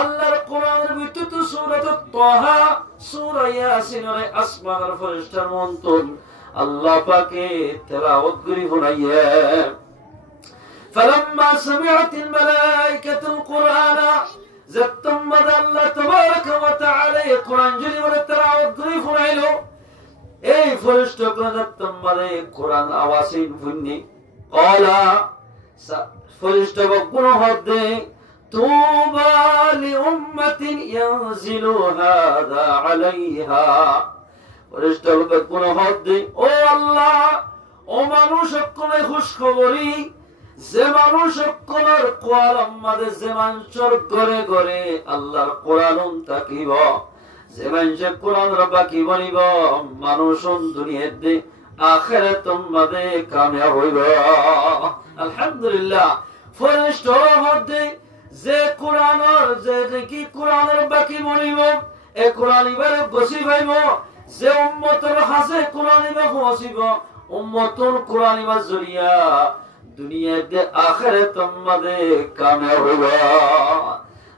আল্লাহর কোরআনের ভিতরে সূরা তাহা সূরা ইয়াসিনের আসমানের ফেরেশতার মন্তন আল্লাহ পাকে তেলাওয়াত করি ফুলাইয়া فلما سمعت الملائكة القرآن زدتم مدى الله تبارك وتعالى قرآن جري ولتراوت قريف نعلو اي فرشتك زدتم مدى قرآن آواسين فني قال فرشتك قرآن هدي توبى لأمة ينزل هذا عليها فرشتك قرآن هدي او الله او মানুষক কোনে খুশ খবরি যে মানুষ কোনার কোয়ালাম মাঝে যে মানুষের ঘরে ঘরে আল্লাহর কোরআন থাকিব যে মানুষের কোরআন বাকি বনিব মানুষ দুনিয়াতে আখিরাত মাঝে কামিয়াব হইব আলহামদুলিল্লাহ ফেরেশতার মধ্যে যে কোরআনের যে কি কোরআনের বাকি বনিব এ কোরআন ইবারে বসি পাইব যে উম্মতের হাসে কোরআন ইবা পৌঁছিব উম্মতুল কোরআন ইবা জরিয়া দুনিয়াতে আখিরাত মাঝে কামিয়াব হইব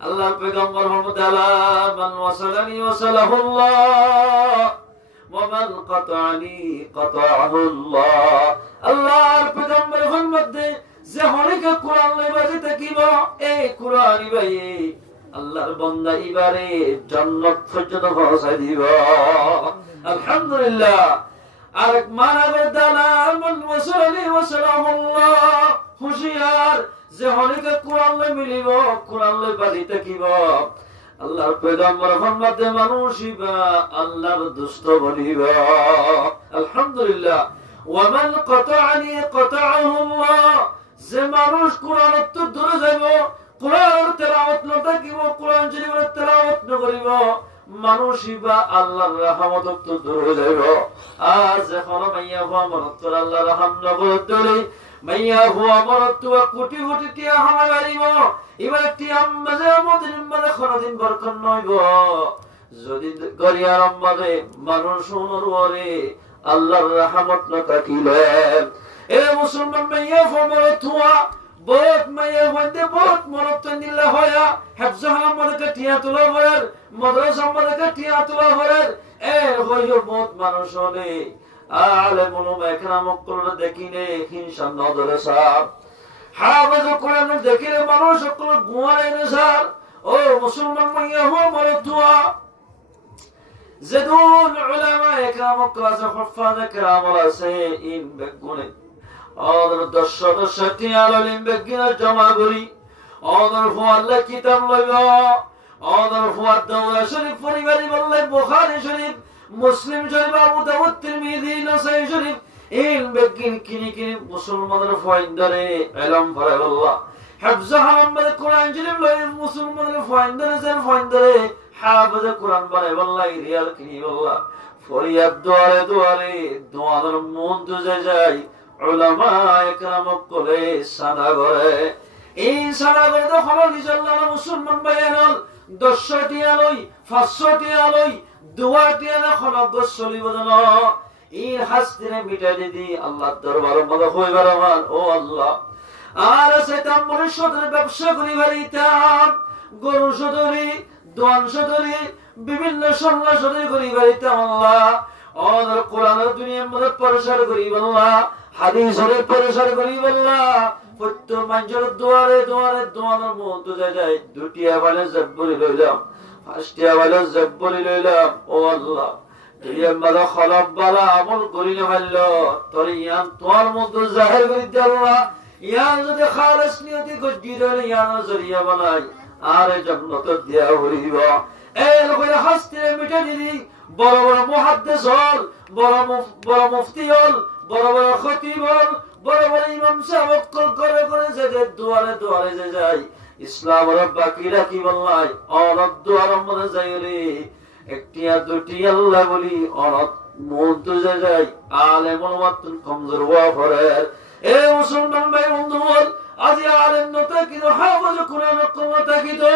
আল্লাহর পয়গম্বর মুহাম্মদ মান ওয়াসালানি ওয়াসালাহুল্লাহ ওয়া মান কাতানি কাতাহুল্লাহ আল্লাহর পয়গম্বর মুহাম্মদ যে হলিকে কোরআন লইবাজি থাকিব এই কোরআন ইবাই আল্লাহর বান্দা ইবারে জান্নাত পর্যন্ত পৌঁছাই দিব আলহামদুলিল্লাহ আরেক মানবের দালাল মান ওয়াসালি ওয়াসালাহুল্লাহ হুশিয়ার যে হলিকে কোরআন লই মিলিব কোরআন লই বাজি থাকিব আল্লাহর পয়গম্বর মুহাম্মদ মানুষিবা আল্লাহর দুষ্ট বনিব আলহামদুলিল্লাহ ওয়া মান কাতানি কাতাহুল্লাহ যে মানুষ কোরআন তো দূরে যাইব কোরআন তেলাওয়াত না থাকিব কোরআন শরীফের তেলাওয়াত না করিব মানুষিবা আল্লাহর রহমত তো দূর হয়ে যাইব আজ এখন মাইয়া হুয়া মরত আল্লাহর রহম নগর দলি মাইয়া হুয়া মরত কোটি কোটি টিয়া হামা গাড়িব এবার টিয়া মাঝে আমাদের মানে খরাদিন বরকত নইব যদি গরিয়ার মাঝে মানুষ অনুরে আল্লাহর রহমত না থাকিলে এ মুসলমান মাইয়া হুয়া মরত হুয়া বহুত মাইয়া হইতে বহুত মরত নিলে হয়া হেফজ হামদ কাটিয়া তোলা হয়ার মাদ্রাসা মধ্যে কাটিয়া তোলা হয়ার এ হইল বহুত মানুষ হলে আলেমুল মাইকরাম কোন দেখিনে হিংসা নদরে সাহেব হাফেজ কোরআন দেখিলে মানুষ সকল ঘুমায় না স্যার ও মুসলমান মাইয়া হো মরতুয়া যেদুল উলামা একরাম ক্লাস হুফাজ একরাম আছে ইন বেগুনে অদর দশটি আলিম বেগিনা জমা করি অদর ফুয়াল্লা কিতাব লইব অদর ফুয়াদ দাওলা শরীফ পরিবারি বললে বুখারী শরীফ মুসলিম শরীফ আবু দাউদ তিরমিজি নাসাই শরীফ ইন বেগিন কিনি মুসলমানদের ফাইন্দারে ইলম ফরাই আল্লাহ হাফজ হামাদ কোরআন শরীফ লই মুসলমানদের ফাইন্দারে হাফেজ কোরআন বানাই বললাই রিয়াল কিনি বললা ফরিয়াদ দুয়ারে দোয়ার মন দুজে যায় উলামা একরাম কোলে সাদা করে এই সাদা করে তো হলো ইনশাআল্লাহ মুসলমান ভাইয়ান 10টি আলোই 500টি আলোই দুয়াটি আলো হলো গসলিব জানো এই হাসতিনে মিটাই দি আল্লাহর দরবারে মদ হইবার মান ও আল্লাহ আর সেতাম পরিষদের ব্যবসা করি বাড়িতাম গরু সদরি দোয়ান সদরি বিভিন্ন সন্ন্যাস সদরি করি বাড়িতাম আল্লাহ অদর কোরআনের দুনিয়ার মধ্যে প্রসার করি আল্লাহ হাদিসের প্রসার করি আল্লাহ প্রত্যেক মানুষের দুয়ারে দোয়ানের মধ্যে যায় দুটি আবালে জব্বরি লইলাম পাঁচটি আবালে জব্বরি লইলাম ও আল্লাহ দুনিয়ার মধ্যে খলব বালা আমল করিলে ভাল্য তোর ইয়ান তোর মধ্যে জাহির করি দে আল্লাহ ইয়ান যদি খালেস নিয়তি গজ্জির ইয়ান জরিয়া বানাই আরে জান্নাত দিয়া হইব এই লোকের হাসতে মিটে দিদি বড় বড় মুহাদ্দিস হল বড় মুফতি হল বড় বড় খতিব হল বড় বড় ইমাম সাহেব করে যে দুয়ারে যে যায় ইসলামের বাকিরা কি বললাই অনদ দুয়ার মধ্যে যাই রে একটি আর দুটি আল্লাহ বলি অনদ মধ্যে যে যায় আলেমুল মাতুন কমজোর ওয়া ফরের এ মুসলমান ভাই বন্ধু বল আজি আলেম নতা কি হাফেজ কোরআন কমতা কি তো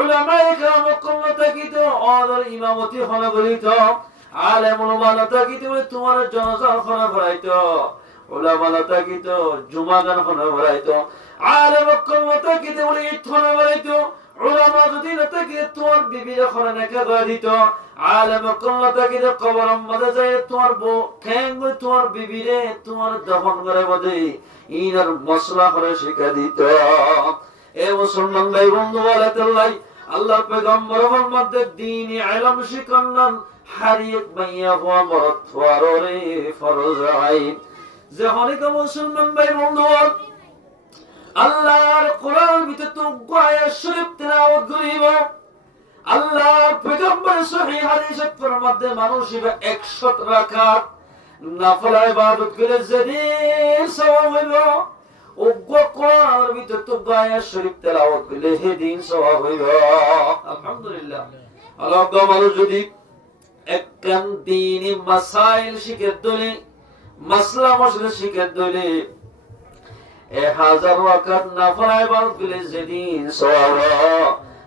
উলামা একরাম কমতা কি তো অদর ইমামতি হল বলি তো আলেমুল মানতা কি তো তোমার জানাজা খনা করাইতো উলামা নতা কি তো জুমা গান খনা করাইতো আলেম কমতা কি তো বলি ইথনা করাইতো উলামা যদি নতা কি তোমার বিবির খনা নেকা করে দিত আলেম কমতা কি তো কবরম মধ্যে যায় তোমার বউ কেন তোমার বিবিরে তোমার দফন করে বদে ইনার মশলা করে শিখা দিত এ মুসলমান ভাই বন্ধু বলাতেল্লাই আল্লাহর পয়গম্বর মধ্যে দ্বীন ইলম শিখান্নান হারিয়ত মাইয়া হওয়া মরত ফররে ফরজ আইন যে অনেক মুসলমান ভাই বন্ধু আল্লাহর কোরআন ভিতরে তো আয়াত শরীফ তেলাওয়াত করিব আল্লাহর পয়গম্বর সহিহ হাদিসের মধ্যে মানুষ 100 রাকাত নফল ইবাদত করে যেদিন সওয়াব হইব ওগো কোরআনের ভিতরে তো আয়াত শরীফ তেলাওয়াত করলে সেদিন সওয়াব হইব আলহামদুলিল্লাহ আল্লাহ মানুষ যদি একখান দ্বীনি মাসাইল শিখে দলে মাসলা মশলা শিখে দলে 1000 রাকাত নফল ইবাদত করলে যেদিন সওয়াব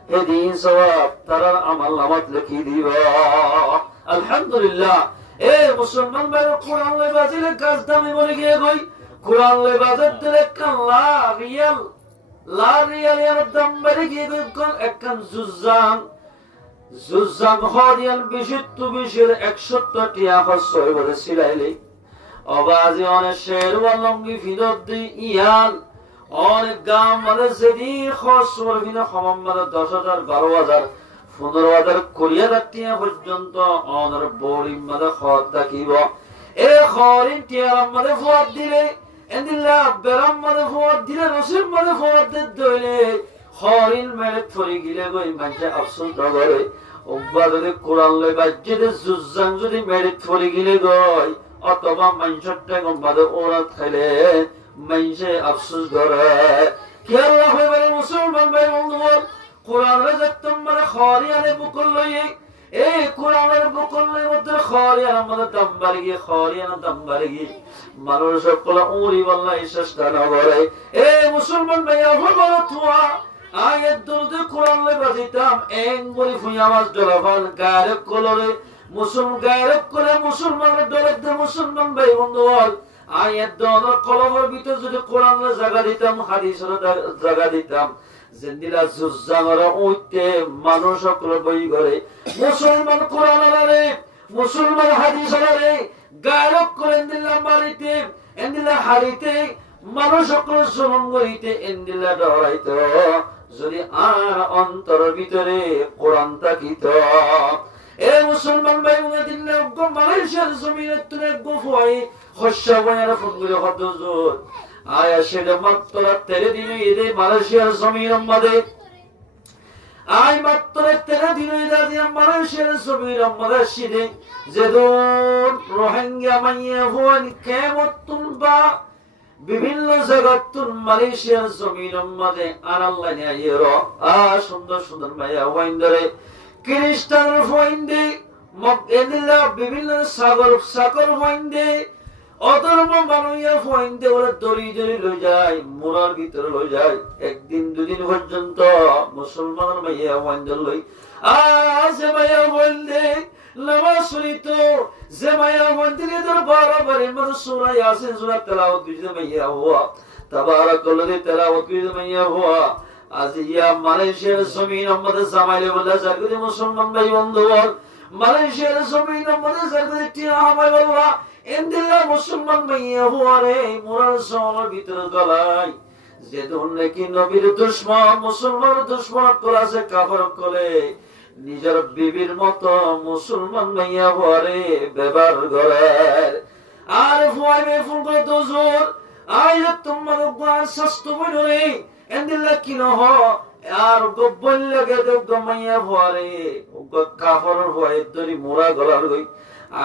সেদিন সওয়াব তার আমল নামাত লিখি দিব আলহামদুলিল্লাহ এ মুসলমান ভাই কোরআন লই বাজিলে কাজ দামি বলে গিয়ে কই কোরআন লই বাজার দিলে কাল্লা রিয়াল এর দাম বেড়ে গিয়ে কই একখান জুজান হরিয়াল বিশুদ্ধ বিশের 170 টিয়া খরচ করে সিলাইলে অবাজি অনেক শের ওয়ালঙ্গি ফিদত দি ইয়াল অনেক গাম মানে যেদিন খরচ করে বিনা খমাম মানে 10,000 12,000 15,000 20,000 টিয়া পর্যন্ত অনর বড়ি মানে খরচ থাকিব এ খরিন টিয়ার মানে ফুয়াদ দিলে এন্দিল্লা বেরাম মানে ফুয়াদ দিলে রসিম মানে ফুয়াদ দিলে খরিন মেরে থরি গিলে গই মানে আফসোস করে ওবা যদি কোরআন লই বাজ্যে জুজান যদি মেরে থরি গিলে গই অথবা মানসটটা গম্বাদে ওরাত খাইলে মানসে আফসোস করে কি আল্লাহ হইবে মুসলমান ভাই বন্ধু কোরআনের যত্তম মানে খরিয়ানে বুকল লই এই কোরআনের বুকল লই মধ্যে খরিয়ান আমাদের দাম বাড়ি গিয়ে খরিয়ান দাম বাড়ি গিয়ে মানুষ সকল উড়ি বল্লাই চেষ্টা না করে এই মুসলমান ভাইয়া হলো তুয়া আয়াত দরুদে কোরআন লই বাজিতাম এং বলি ফুই আওয়াজ ডলাফাল গায়ক কলরে গায়ক করে মুসলমানের দরদে মুসলমান ভাই বন্ধু আয়াত দরুদ কলমের ভিতর যদি কোরআন লই জায়গা দিতাম হাদিসের জায়গা দিতাম জিন্দিলা জুজানরা উইতে মানুষ সকল বই করে মুসলমান কোরআন আলারে মুসলমান হাদিস আলারে গায়ক করে দিলাম বাড়িতে এন্দিলা হারিতে মানুষ সকল জুলুম করিতে এন্দিলা ডরাইত যদি আর অন্তর ভিতরে কোরআন থাকিত। এ মুসলমান ভাই দিল্লি মালয়েশিয়ার জমিনে তুলে গোফাই শস্য বয়ার ফুলগুলো হত জোর আয়া সেটা মাত্র তেরে দিনে এদের মালয়েশিয়ার জমির মধ্যে আই মাত্র তেরে দিনে এদের মালয়েশিয়ার জমির মধ্যে সিদে যেদুন রোহিঙ্গা মাইয়া ভুয়ান কেমতুন বা বিভিন্ন জায়গাতুন মালয়েশিয়ার জমির মধ্যে আনাল্লাহ নিয়ে সুন্দর সুন্দর মাইয়া ওয়াইন্ডারে খ্রিস্টান ওয়াইন্ডে মগেদিলা বিভিন্ন সাগর ওয়াইন্ডে অধর্ম মানুয়া ওয়াইন্ডে ওরা দড়ি দড়ি লই যায় মোরার ভিতরে লই যায় একদিন দুদিন পর্যন্ত মুসলমানের মাইয়া ওয়াইন্ডে লই আজ মাইয়া ওয়াইন্ডে নামাজ পড়িত যে মাইয়া ওয়াইন্ডে এদের বারবারের মতো সূরা ইয়াসিন সূরা তেলাওয়াত করে মাইয়া হুয়া তাবারাকাল্লাযী তেলাওয়াত করে মাইয়া হুয়া আজ ইয়া মালয়েশিয়ার জমিন আমাদের জামাইলে বলা জাগরে মুসলমান ভাই বন্ধুগণ মালয়েশিয়ার জমিন আমাদের জাগরে টিয়া হামাই বলা এন্দিলা মুসলমান মাইয়া হুয়ারে মোরার জওয়ার ভিতরে গলাই যে দন নাকি নবীর দুশমন মুসলমানের দুশমন করেছে কাফের করে নিজের বিবির মতো মুসলমান মাইয়া হুয়ারে ব্যবহার করে আর ফুয়াইবে ফুল করে দজুর আইয়া তোমার উপর শাস্ত বইরে এন্দিলা কি নহ আর গব্বল লাগে দেব গমাইয়া ভরে কাফর ভয় ধরি মোরা গলার গই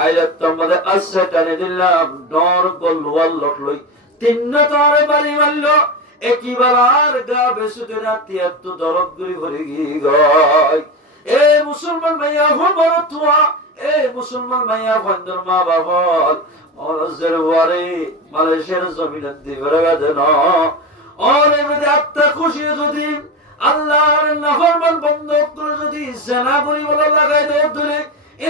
আইলা তোমাদের আশা টানে দিলাম ডর গল ওয়াল্লট লই তিন তারে বাড়ি মারল একবার আর গা বেসুতে রাতি এত দরদ গুরি ভরে গি গয় এ মুসলমান ভাইয়া হবর তুয়া এ মুসলমান ভাইয়া বন্ধর মা বাবা অরজের ওয়ারে মালয়েশিয়ার জমিনে দিবরে দেন और এমনি আত্মা খুশি যদি আল্লাহর নাফরমান বন্ধ করে যদি জেনা করি বলা লাগাই দেয় ধরে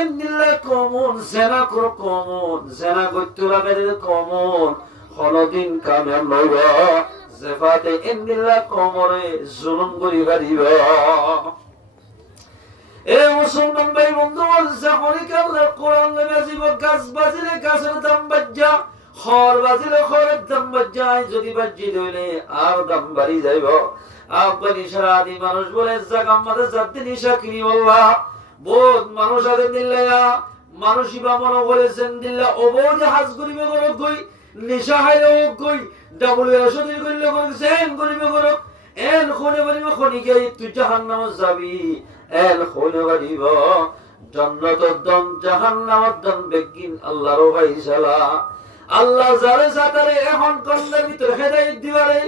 ইন্দিল্লাহ কমন জেনা কর কমন জেনা করতে লাগাই দেয় কমন কোনদিন কামিয়াব লইবা জেফাতে ইন্দিল্লাহ কমরে জুলুম করি পারিবা। এ মুসলমান ভাই বন্ধু যখনই আল্লাহ কোরআন বাজিব গাছ বাজিলে গাছের দাম বাজ্জা খর বাজিলে খরের দাম বাজ্জায় যদি বাজি লইলে আর দাম বাড়ি যাইব। আফগানিস্তান আদি মানুষ বলে জায়গা আমাদের জাতি নিশা কিনি বলবা বোধ মানুষ আগে দিল্লা মানুষই বা মনে বলেছেন দিল্লা অবো জাহাজ করিবে গরক গই নিশা হাইলে গই WHO দিল কইলে কইছেন করিবে গরক এন খনে বলিব খনিকে তুই জাহান্নামে যাবি এন খনে বলিব জান্নাতুদ দান জাহান্নামুদ দান বেগিন আল্লাহর ফায়সালা। আল্লাহ যারে সাতারে এখন কন্দের ভিতরে হেদায়েত দিবারে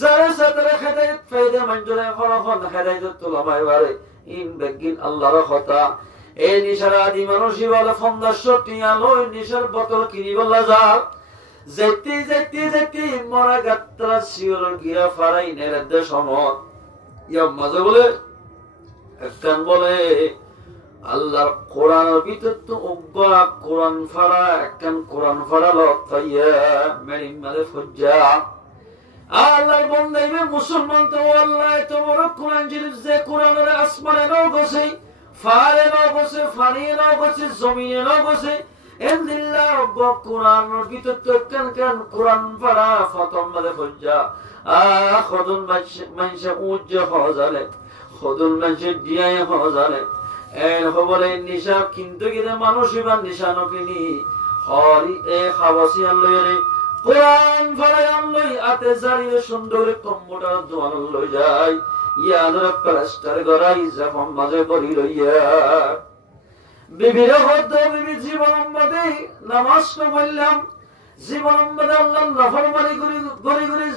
যারে সাতারে হেদায়েত ফায়দা মঞ্জুরে এখন হেদায়েত তুলামাই বারে ইন বেগিন আল্লাহর কথা। এই নিশার আদি মানুষই বলে 1500 টিয়া লই নিশার বোতল কিনি বলা যা যেতে যেতে যেতে মরা গাত্রা শিওর গিরা ফারাই নেরদে সমত ইয়া মাঝে বলে একখান বলে আল্লাহর কোরআনের ভিতর তো উগ্রা কোরআন ফাড়া একখান কোরআন ফাড়া লতাইয়া মেরিন মাঝে ফজ্জা আল্লাহর বন্দাইবে মুসলমান তো আল্লাহ তো বড় কোরআন শরীফ যে কোরআনের আসমানে নাও গছে ফারে নাও গছে ফানি নাও গছে জমিনে নাও গছে এন্দিল্লাহ রব্ব কোরআনের ভিতর তো একখান কান কোরআন ফাড়া ফতম মাঝে ফজ্জা খদুল মানসে উজ্জে হজালে খদুল মানসে দিয়ায় হজালে এর খবরে নিশা কিন্তু কিনে মানুষই বা নিশা নকিনি হরি এ খাবাসি আনলই কোরআন ফাড়াই আনলই আতে জারিয়ে সুন্দর কম্পিউটার দোয়ান লই যায় ইয়াদের প্লাস্টার গড়াই যখন মাঝে পড়ি লইয়া বিবির হদ্দ বিবি জীবন মধ্যে নামাজ বললাম জীবন মধ্যে আল্লাহ নাফরমানি করি গড়ি গড়ি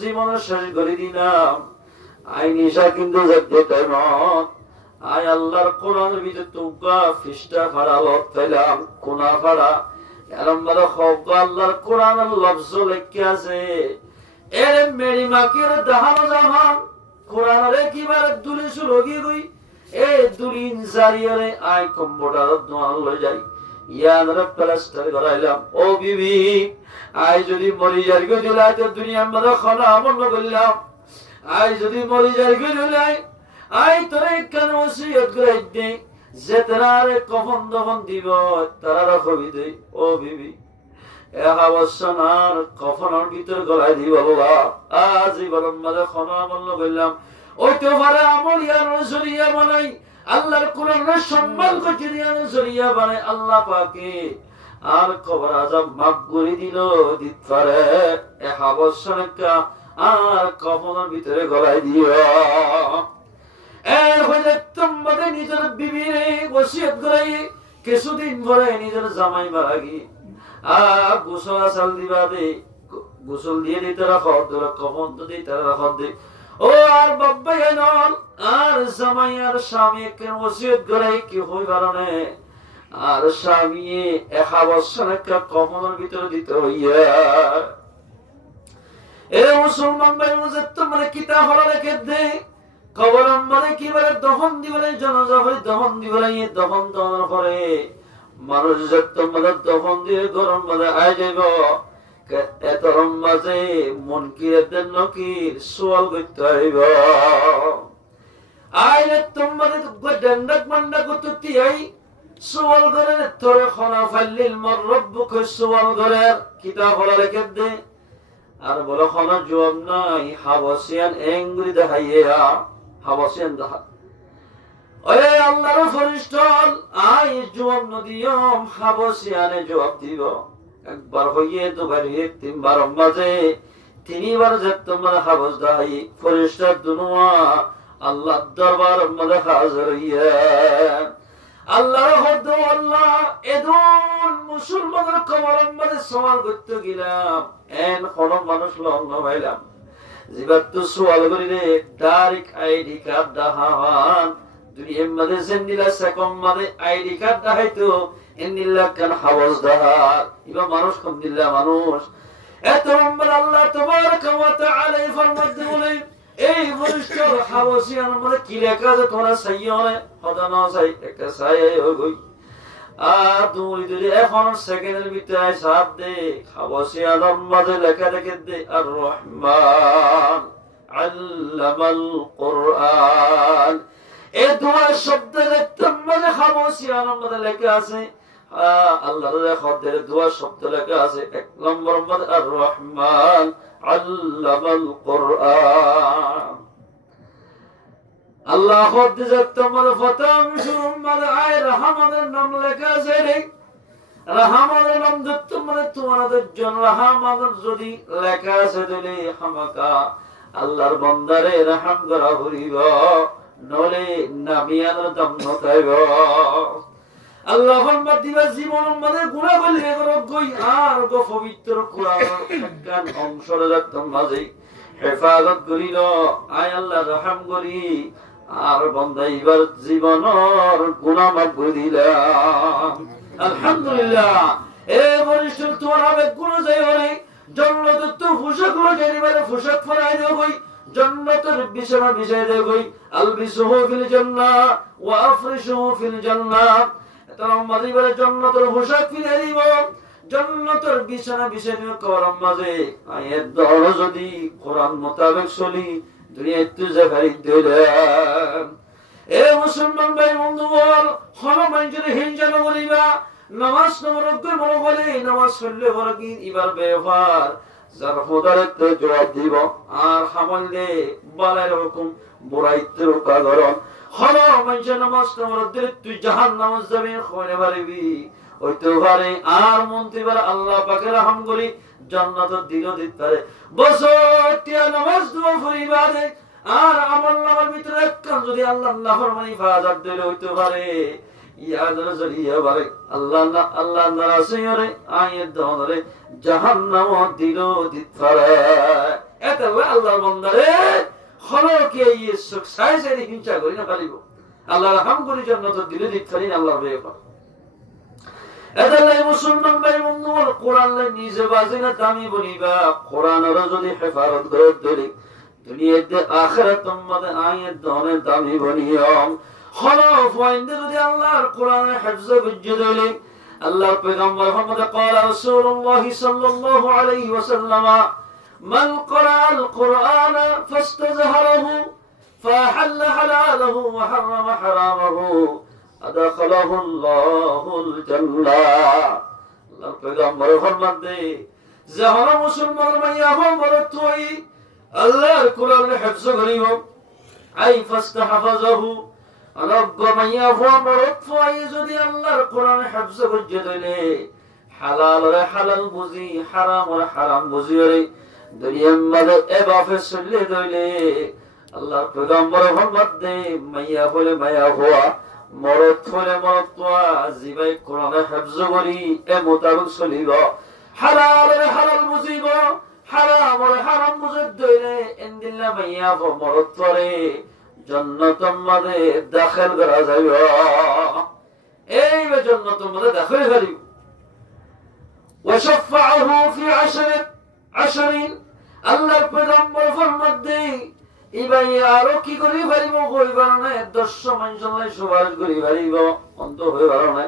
জীবন শেষ করে দিলাম আই নিশা কিন্তু যেতে টাইম আয় আল্লাহর কোরআনের ভিতরে তুগা ফিস্টা ফাড়া লক পেলাম কোনা ফাড়া এরম বলে খব আল্লাহর কোরআনের লফজ লেখা আছে এর মেরি মাকির দাহানো জাহান কোরআনের একেবারে দুলি সুলগি গই এ দুলিন জারিয়ারে আয় কম্পিউটার দোয়ান লই যাই ইয়ানরে প্লাস্টার করাইলাম ও বিবি আয় যদি মরি যাই গো দিলাই তো দুনিয়ার মধ্যে খনা আমল করলাম আয় যদি মরি যাই গো দিলাই আই তোরে কেন ওসিয়ত করাই দে যে তারে কখন দখন দিব তারা রাখবি দে ও বিবি হাবসানার কফনের ভিতর গলায় দিব আল্লাহ আজীবন মাঝে ক্ষমা আমল করলাম ওইতে পারে আমল ইয়ার জরিয়া বানাই আল্লাহর কোরআনের সম্মান করতে দিয়া জরিয়া বানাই আল্লাহ পাকে আর কবর আযাব মাফ করে দিল দিতে পারে হাবসানাকে আর কফনের ভিতরে গলায় দিও এর হইলে তোমাদের নিজের বিবিরে ওসিয়ত করাই কিছুদিন পরে নিজের জামাই মারা গিয়ে গোসল আসাল দিবা দে গোসল দিয়ে দিতে রাখো তোরা কখন তো দিতে রাখো দে ও আর বাবা নল আর জামাই আর স্বামী কেন ওসিয়ত করাই কি হই বারণে আর স্বামী বছর একটা কখনোর ভিতরে দিতে হইয়া এ মুসলমান ভাই মুঝে তোমার কিতাব হলো রেখে দে কবর মানে কি বলে দহন দিবলে জানাজা হয় দহন দিবলে দহন দেওয়ার পরে মানুষ তোমাদের দহন দিয়ে গরম মাঝে আয় যাইব এত মাঝে মন কিরের নকির সোয়াল করতে হইব আইলে তোমাদের ডেন্ডাক মান্ডা করতে আই সোয়াল করে তোরে খনা ফাইলিল মর রব্বুক সোয়াল করে কিতাব হলো রেখে দে আর বলো খনা জবাব নাই হাবসিয়ান এঙ্গুরি দেখাইয়া হাবসিয়ান দেখা ওরে আল্লাহর ফরিস্তাল আই জবাব নদিয়ম হাবসিয়ানে জবাব দিব একবার হইয়ে দুবার হইয়ে তিনবার মাঝে তিনবার যে তোমার হাবস দাই ফরিস্তার দুনুয়া আল্লাহ দরবার মধ্যে হাজির হইয়া আল্লাহর হদ আল্লাহ এদুন মুসলমানের কবরের মধ্যে সওয়াল করতে গেলাম এন কোন মানুষ লগ্ন হইলাম জিবাত তো সওয়াল করিলে ডাইরেক্ট আইডি কার্ড দাহান দুনিয়ার মধ্যে জেন্দিলা সেকম মধ্যে আইডি কার্ড দাহাইতো ইন্নিল্লাহ কান হাওয়াজ দাহার ইবা মানুষ কোন দিল্লা মানুষ এত নম্বর আল্লাহ তাবারাকা ওয়া তাআলা ফরমাতে বলে এই বরিষ্ঠ হাবসিয়ান মধ্যে কি লেখা আছে তোমরা সাইয়নে হদা না চাই একটা চাই হই আর তুমি যদি এখন সেকেন্ডের ভিতরে সাপ দে হাবসিয়ান মধ্যে লেখা দেখে দে আর রহমান আল্লামাল কোরআন এই দোয়া শব্দ দেখতে মধ্যে হাবসিয়ান মধ্যে লেখা আছে আল্লাহর খদের দোয়া শব্দ লেখা আছে এক নম্বর মধ্যে আর রহমান আল্লামাল কোরআন আল্লাহ খদ তোমার ফতাম সুম্মাদ আয় রহমানের নাম লেখা আছে রে রহমানের নাম তোমার তোমাদের জন্য রহমানের যদি লেখা আছে দিলে হামাকা আল্লাহর বান্দারে রহম করা হইব নলে নামিয়ার দম নতাইব আল্লাহ ফরমাত দিবা জীবন মানে গুনাহ করলে গই আর গো পবিত্র কোরআনের গান অংশরে রাখতাম মাঝে হেফাজত করিল আয় আল্লাহ রহম করি আর বান্দা এবার জীবনের গুনাহ মাফ করে দিলাম আলহামদুলিল্লাহ এ বরিষ্ঠ তোমার হবে গুনাহ যাই হলে জান্নাতে তো পোশাক লাগাইবারে পোশাক পরাই দেবই জান্নাতের বিছানা বিছাই দেবই আলবিসুহু ফিল জান্নাহ ওয়া আফরিশুহু ফিল জান্নাহ তারা মাদিবারে জান্নাতের পোশাক ফিরে দিব জান্নাতের বিছানা বিছাই দিব কবরের মাঝে আয়াত দর যদি কোরআন মোতাবেক চলি দুনিয়াতে জাফারি দিলে এ মুসলমান ভাই বন্ধুগণ হলো মানুষের হিংসা করিবা নামাজ নরককে মনে বলে নামাজ পড়লে বলে কি এবার ব্যবহার যার খোদারতে জবাব দিব আর হামলে বালার রকম বুড়াইতের কাগরন হলো মানুষের নামাজ নরকদের তুই জাহান্নামে যাবে খোনে পারবি হইতে পারে আর মন্ত্রী বার আল্লাহ পাকের রহম করি জান্নাতের দিনও দিতে পারে বছর টিয়া নামাজ দোয়া পরিবারে আর আমল নামার ভিতরে একখান যদি আল্লাহর নাফরমানি ফাজাত দিলে হইতে পারে ইয়াদের জরিয়া বারে আল্লাহ নারাসিয়রে আয়াত দনরে জাহান্নাম দিলো দিতরে এত আল্লাহর বান্দারে হলো কি এই সাইজে হিংসা করি না পারিব আল্লাহর রহম করি জান্নাত দিলে দিতরি আল্লাহর বেফা এদালাই মুসলমান ভাই বন্ধুগণ কোরআন নিজে বাজিনা দামি বনিবা কোরআনের যদি হেফাজত করে ধরি দুনিয়াতে আখিরাতের মধ্যে আয়াত দনে দামি বনিয়ম হলো ফাইন্দে যদি আল্লাহর কোরআনের হিফজ বিজ্জত হলে আল্লাহর পয়গম্বর মুহাম্মদ قال رسول الله صلى الله عليه وسلم من قرأ القرآن فاستظهره فحل حلاله وحرم حرامه أدخله الله الجنة আল্লাহর পয়গম্বর ফরমাতে যারা মুসলমান মাইয়া বড় তুই আল্লাহর কোরআনের হিফজ করিব আই ফাস্তাহফাজাহু রব্ব মাইয়া বড় তুই যদি আল্লাহর কোরআনের হিফজ করতে দিলে হালাল রে হালাল বুঝি হারাম রে হারাম বুঝি রে দুনিয়ার মধ্যে এভাবে চলে দিলে আল্লাহর পয়গম্বর ফরমাতে মাইয়া বলে মাইয়া হওয়া মরদ হলে মরদ তোয়া জিবাই কোরআনে হিফজ করি এ মোতাবেক চলিব হালাল রে হালাল বুঝিব হারাম রে হারাম বুঝত দইলে ইনদিল্লা মাইয়া হ মরদ তোরে জান্নাতের মধ্যে দাখিল করা যাইব এই জান্নাতের মধ্যে দাখিল করিব ওয়াশফাআহু ফি আশরিন আল্লাহর পয়গম্বর ফরমাতে ইবাই আরো কি করি পারিব কইবার না 10 মানুষের সুপারিশ করি পারিব অন্ত হয়ে পারো না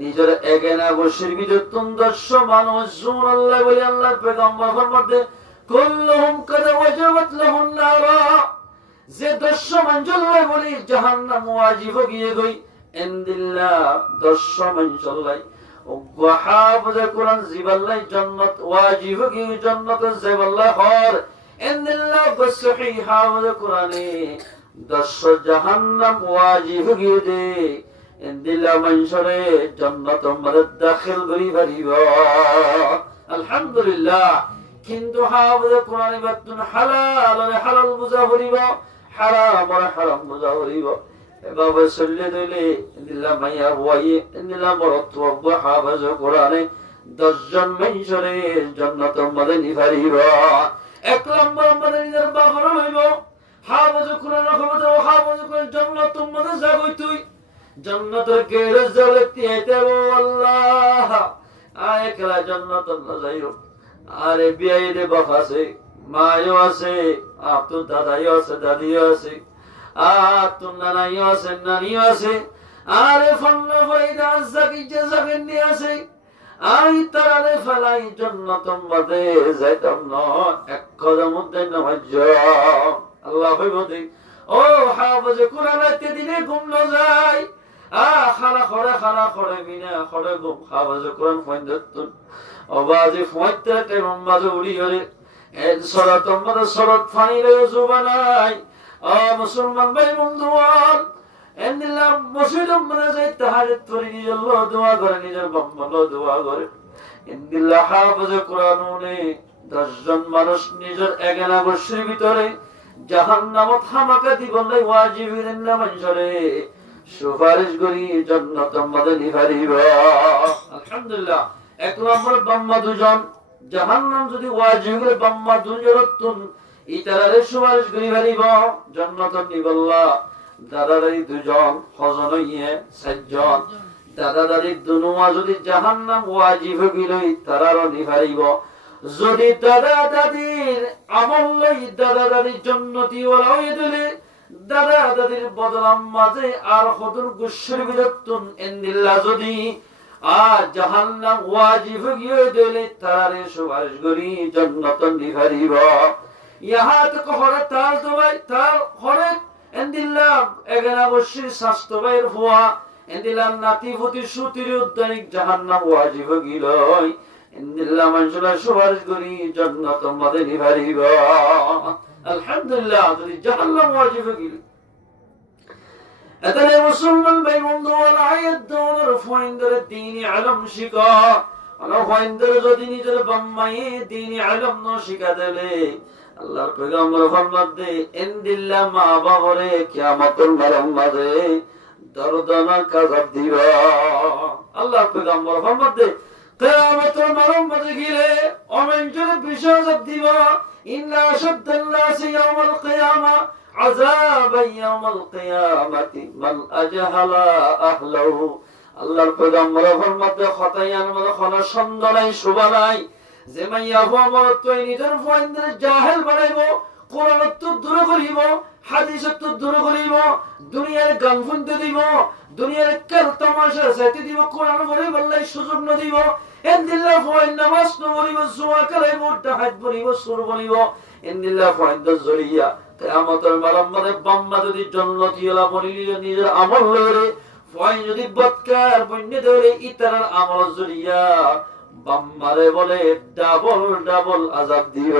নিজের একেনা বসির ভিতর 10 মানুষ জুন আল্লাহ বলি আল্লাহর পয়গম্বর ফরমাতে কুল্লুহুম কাদ ওয়াজাবাত লাহুন নারা যে 10 মানুষের বলি জাহান্নাম ওয়াজিব গিয়ে গই ইনদিল্লাহ 10 মানুষের ওয়াহাফিজ কোরআন জিবাল্লাহ জান্নাত ওয়াজিব গিয়ে জান্নাত জিবাল্লাহ হর ইনদিল্লাহ বসহি হাফিজ কোরআনে 10 জাহান্নাম ওয়াজিব গিয়ে দে ইনদিল্লাহ মানুষরে জান্নাতের মধ্যে দাখিল করি পারিব আলহামদুলিল্লাহ কিন্তু হাফিজ কোরআনে বাতুন হালাল রে হালাল বুঝা করিব হারাম রে হারাম বুঝা করিব এভাবে চললে দিলে ইনদিল্লাহ মাইয়া হওয়াই ইনদিল্লাহ মরদ ওয়া হাফিজ কোরআনে 10 জন মানুষরে জান্নাতের মধ্যে নিভারিব এক নম্বর আমাদের নিজের বাবার হইব হাফিজ কোরআন রহমত ও হাফিজ কোরআন জান্নাতের মধ্যে যাবই তুই জান্নাতের গেরে জ্বলতে দেব আল্লাহ আয় খেলা জান্নাতের না যাইও আরে বিয়ে দে বাপ আছে মায়ও আছে আপনার দাদাইও আছে দাদিও আছে আপনার নানাইও আছে নানিও আছে আরে ফন্না ফাইদা জাকি যে জাকেন নিয়ে আছে আই তারে ফলাই জান্নাতের মধ্যে যাইতাম না এক কদম মধ্যে নামাজ আল্লাহ কইবদি ও হাফেজ কোরআন তে দিনে ঘুম না যায় খানা করে বিনা করে ঘুম হাফেজ কোরআন ফাইন্দতুন আওয়াজে ফাইতে তে মাঝে উড়ি হরে এর সরাতর মধ্যে সরাত ফানিলে জুবানাই মুসলমান ভাই বন্ধুগণ এন্দিল্লাহ মসজিদের মধ্যে যাই তাহাজ্জুদ পড়ি নিজের দোয়া করে নিজের বাম্মার দোয়া করে ইনদিল্লাহ হাফেজ কোরআনে 10 জন মানুষ নিজের একেনা বর্ষের ভিতরে জাহান্নামত হামাকা দিবলাই ওয়াজিবিন না মঞ্জরে সুপারিশ করি জান্নাতের মধ্যে নিভারিব আলহামদুলিল্লাহ এক নম্বর বাম্মা দুজন জাহান্নাম যদি ওয়াজিব করে বাম্মা দুজরতুন ইতারারে সুপারিশ করি পারিব জান্নাতের নিবল্লাহ দাদাদারি দুজন হজন হইয়ে 4 জন দাদাদারি দুনুয়া যদি জাহান্নাম ওয়াজিব গিলই তারারও নিভারিব যদি দাদা দাদির আমল লই দাদা দাদির জান্নাতি ওলা হয়ে দিলে দাদা দাদির বদলাম মাঝে আর হদুর গুসর বিরতুন ইনদিল্লাহ যদি আর জাহান্নাম ওয়াজিব গিয়ে দিলে তারারে সুপারিশ করি জান্নাতের নিভারিব ইহা তো কহরে তার দবাই তার হরে ইনদিল্লাহ এগনা বসি স্বাস্থ্য বাইর হওয়া ইনদিল্লাহ নাতি প্রতি সুতির উদ্দানিক জাহান্নাম ওয়াজিব গিলই ইনদিল্লাহ মানুষরা সুপারিশ করি জান্নাতের মধ্যে নিভারিব আলহামদুলিল্লাহ যদি জাহান্নাম ওয়াজিব গিল এতলে মুসলমান ভাই বন্ধু আয়াত দওয়ার ফাইন্দার দ্বীনি ইলম শিখা আলো ফাইন্দার যদি নিজের বাম্মায়ে দ্বীনি ইলম ন শিখা দেলে আল্লাহর পয়গম্বর ফরমাতে ইনদিল্লাহ মা বাবারে কিয়ামতের মাঝে দরদনা কাযাব দিবা আল্লাহর পয়গম্বর ফরমাতে কিয়ামতের মাঝে গিয়ে অমেঞ্জের বিষয় দিবা ইন্না শাদ্দান নাস ইয়াউমাল কিয়ামা আযাবান ইয়াউমাল কিয়ামাতি মান আজহালা আহলাহু আল্লাহর পয়গম্বর ফরমাতে খতায়ান মানে খনা সন্দেহ শুবালাই যে মাইয়া হওয়ার তো নিজের ফাইন্দার জাহেল বানাইব কোরআন তো দূর করিব হাদিস তো দূর করিব দুনিয়ার গান শুনতে দিব দুনিয়ার খেল তামাশা সাথে দিব কোরআন পড়ে বললাই সুযোগ ন দিব ইনদিল্লাহ ফাইন নামাজ ন পড়িব জুয়া খেলাইব ডাহাত পড়িব সুর পড়িব ইনদিল্লাহ ফাইন্দার জড়িয়া কিয়ামতের মালাম মানে বাম্মা যদি জান্নাতি হলা পড়িলি নিজের আমল লরে ফয় যদি বৎকার বন্য ধরে ইতার আমল জড়িয়া বাম্মারে বলে ডাবল ডাবল আযাব দিও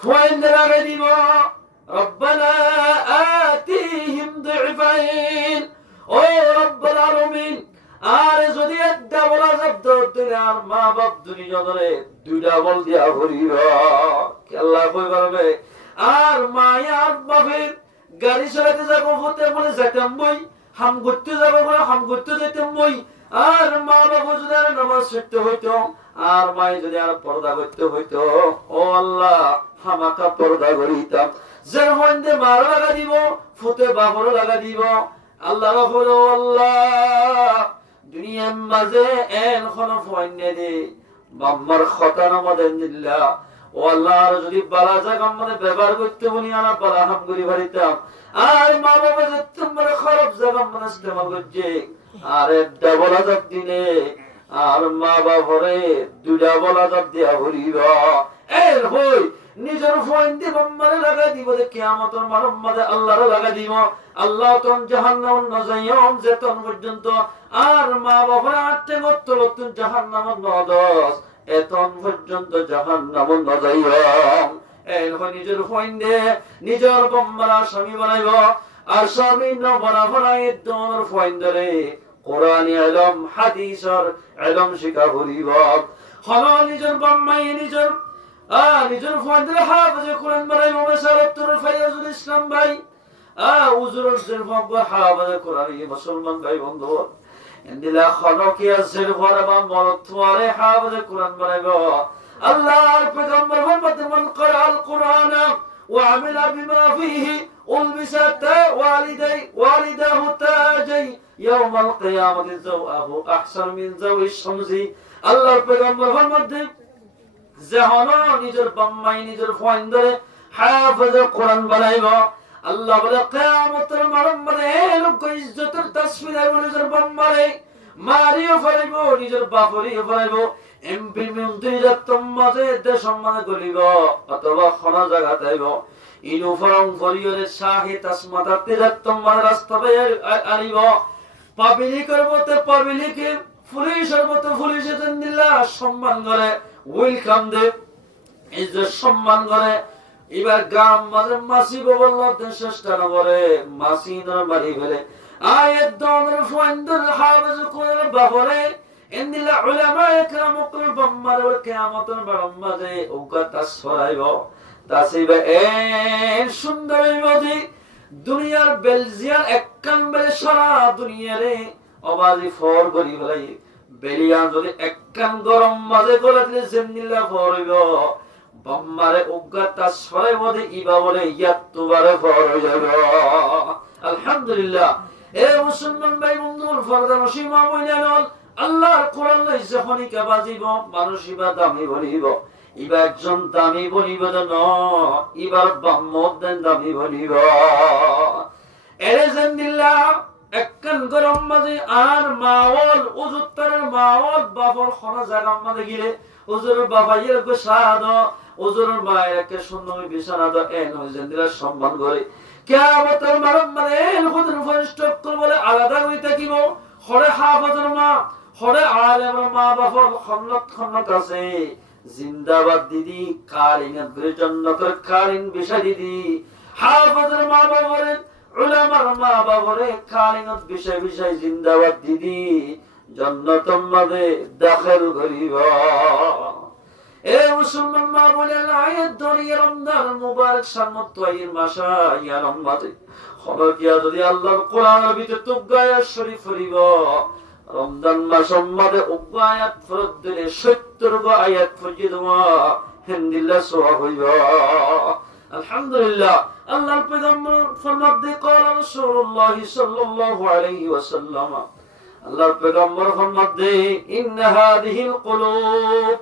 ফয়দের আগে দিব রব্বানা আতিহিম দুইফাইন ও রব্বুল আলামিন আর যদি ডাবল আযাব দিলে আর মা বাপ দুনিয়া ধরে দুই ডাবল দিয়া হরিব আল্লাহ কই বলবে আর মায়া বাপের গাড়ি চালাতে যাবো হতে বলে যাইতাম বই হাম করতে যাবো বলে হাম করতে যাইতাম বই আর মা বাবা যদি আর নামাজ পড়তে হইতো আর মাই যদি আর পর্দা করতে হইতো ও আল্লাহ হামাকা পর্দা করিতাম যার মধ্যে মারো লাগা দিব ফুতে বাবরও লাগা দিব আল্লাহ রাখল আল্লাহ দুনিয়ার মাঝে এন কোন ফয়নে দে বাম্মার খতার মধ্যে নিল্লা ও আল্লাহ যদি বালা জায়গা আমাদের ব্যবহার করতে বলি আমরা বালা হাম করি বাড়িতাম আর মা বাবা যে তোমার খারাপ জায়গা মানে ইস্তেমাল করছে আর ডাবল আযাব দিলে আর মা বাবারে দুইটা ডাবল আযাব দিয়া হরিব এর হই নিজের ফোন দিয়ে বাম্মারে লাগা দিব যে কিয়ামতের মারম মাঝে আল্লাহরে লাগা দিব আল্লাহ তন জাহান্নাম নজাইয়ম যেতন পর্যন্ত আর মা বাবার আটে মত্তলতুন জাহান্নাম নদস এতন পর্যন্ত জাহান্নাম নজাইয়ম এর হই নিজের ফোন দিয়ে নিজের বাম্মারা স্বামী বানাইব আর স্বামী ন বানাই তোর ফোন ধরে কোরআনী ইলম হাদিসের ইলম শিখা হরিব হলো নিজের বাম্মাই নিজের নিজের ফোন হাফেজ কোরআন বানাইব মেসারতুর ফাইজুল ইসলাম ভাই উজুরুল জিরফাক হাফেজ কোরআন মুসলমান ভাই বন্ধু ইন্দিলা খনকিয়া জিরফার বা মরতওয়ারে হাফেজ কোরআন বানাইব আল্লাহর পয়গম্বর ফরমাতে মান ক্বরাআল কোরআন ওয়া আমিলা বিমা ফীহি উলবিসাত ওয়ালিদাহু তাজাই ইয়াউমাল কিয়ামাতি যাওআহু আহসান মিন যাওইশ শামসি আল্লাহর পয়গম্বর ফরমাতে যেহনো নিজের বাম্মাই নিজের ফোন ধরে হাফেজ কোরআন বানাইব আল্লাহ বলে কিয়ামতের মারম মানে লোক ইজ্জতের তাসবিহ আইব নিজের বাম্মারে মারিও ফেলাইব নিজের বাপরিও ফেলাইব এমপি মন্ত্রী যতম মাঝে দেশ সম্মান করিব অথবা খনা জায়গা তাইব ইউনিফর্ম পরিয়রে শাহে তাসমাতাতে যতম মাঝে রাস্তা আনিব পাবলিকের মতে পাবলিকে পুলিশের মতে পুলিশে দিল্লাহ সম্মান করে ওয়েলকাম দে ইজ্জত সম্মান করে এবার গ্রাম মাঝে মাসি বলল চেষ্টা না করে মাসি ধরে বাড়ি ফেলে আয়াত দনের ফয়ন্দর হাফেজ কোরআন বাবরে ইন্দিলা উলামা একরাম কুল বাম্মার কিয়ামতের বারম মাঝে ওকা তাসফরাইব তাসিবা এ সুন্দর মদি দুনিয়ার বেলজিয়ান একখান বেলে সারা দুনিয়ারে অবাজি ফর করি ফেলাই বেলিয়া যদি একখান গরম মাঝে করে দিলে যেমনিলা ফরইব বাম্মারে উগা তাসফরাই মধ্যে ইবা বলে ইয়াতুবারে ফর হয়ে যাবে আলহামদুলিল্লাহ এ মুসলমান ভাই বন্ধুর ফরদা নসিমা বইনাল আল্লাহর কোরআন লাই যখনই কা বাজিব মানুষ ইবা দামি বলিব ইবা একজন দামি বলিব ন ইবার বাম্মদ দামি বলিব এরে জানদিল্লাহ একখান গরম মাঝে আর মাওয়াল উজুত্তরের মাওয়াল বাবর খনা জায়গা মাঝে গিলে উজুরের বাবাইয়ের গোসাদ উজুরের মায়ের একে সুন্দর বিছানা দ এন হইছেন দিলা সম্মান করে কিয়ামতের মারম মানে খুদের ফরিস্টক বলে আলাদা হই থাকিব হরে হাফেজের মা হরে আলেমের মা বাবার খন্নত আছে জিন্দাবাদ দিদি কালিনাত গরে জান্নাতের কালিন বিষয় দিদি হাফেজের মা বাবারে উলামার মা বাবারে কালিনাত বিষয় জিন্দাবাদ দিদি জান্নাতের মাঝে দাখিল করিব এ মুসলমান মা বলে আয়াত দরিয়া রমজান মুবারক শামত ওয়াইর মাসা ইয়া রমজান খবরকিয়া যদি আল্লাহর কোরআনের ভিতরে তুগায়াত শরীফ পড়িব রমজান মাস সম্মাদে উগায়াত ফরদ দিলে 70 গো আয়াত পড়িব হিন্দিল্লাহ সোয়া হইব আলহামদুলিল্লাহ আল্লাহর পয়গম্বর ফরমাতে قال রাসূলুল্লাহ সাল্লাল্লাহু আলাইহি ওয়াসাল্লাম আল্লাহর পয়গম্বর ফরমাতে ইন হাদিহিল কুলুব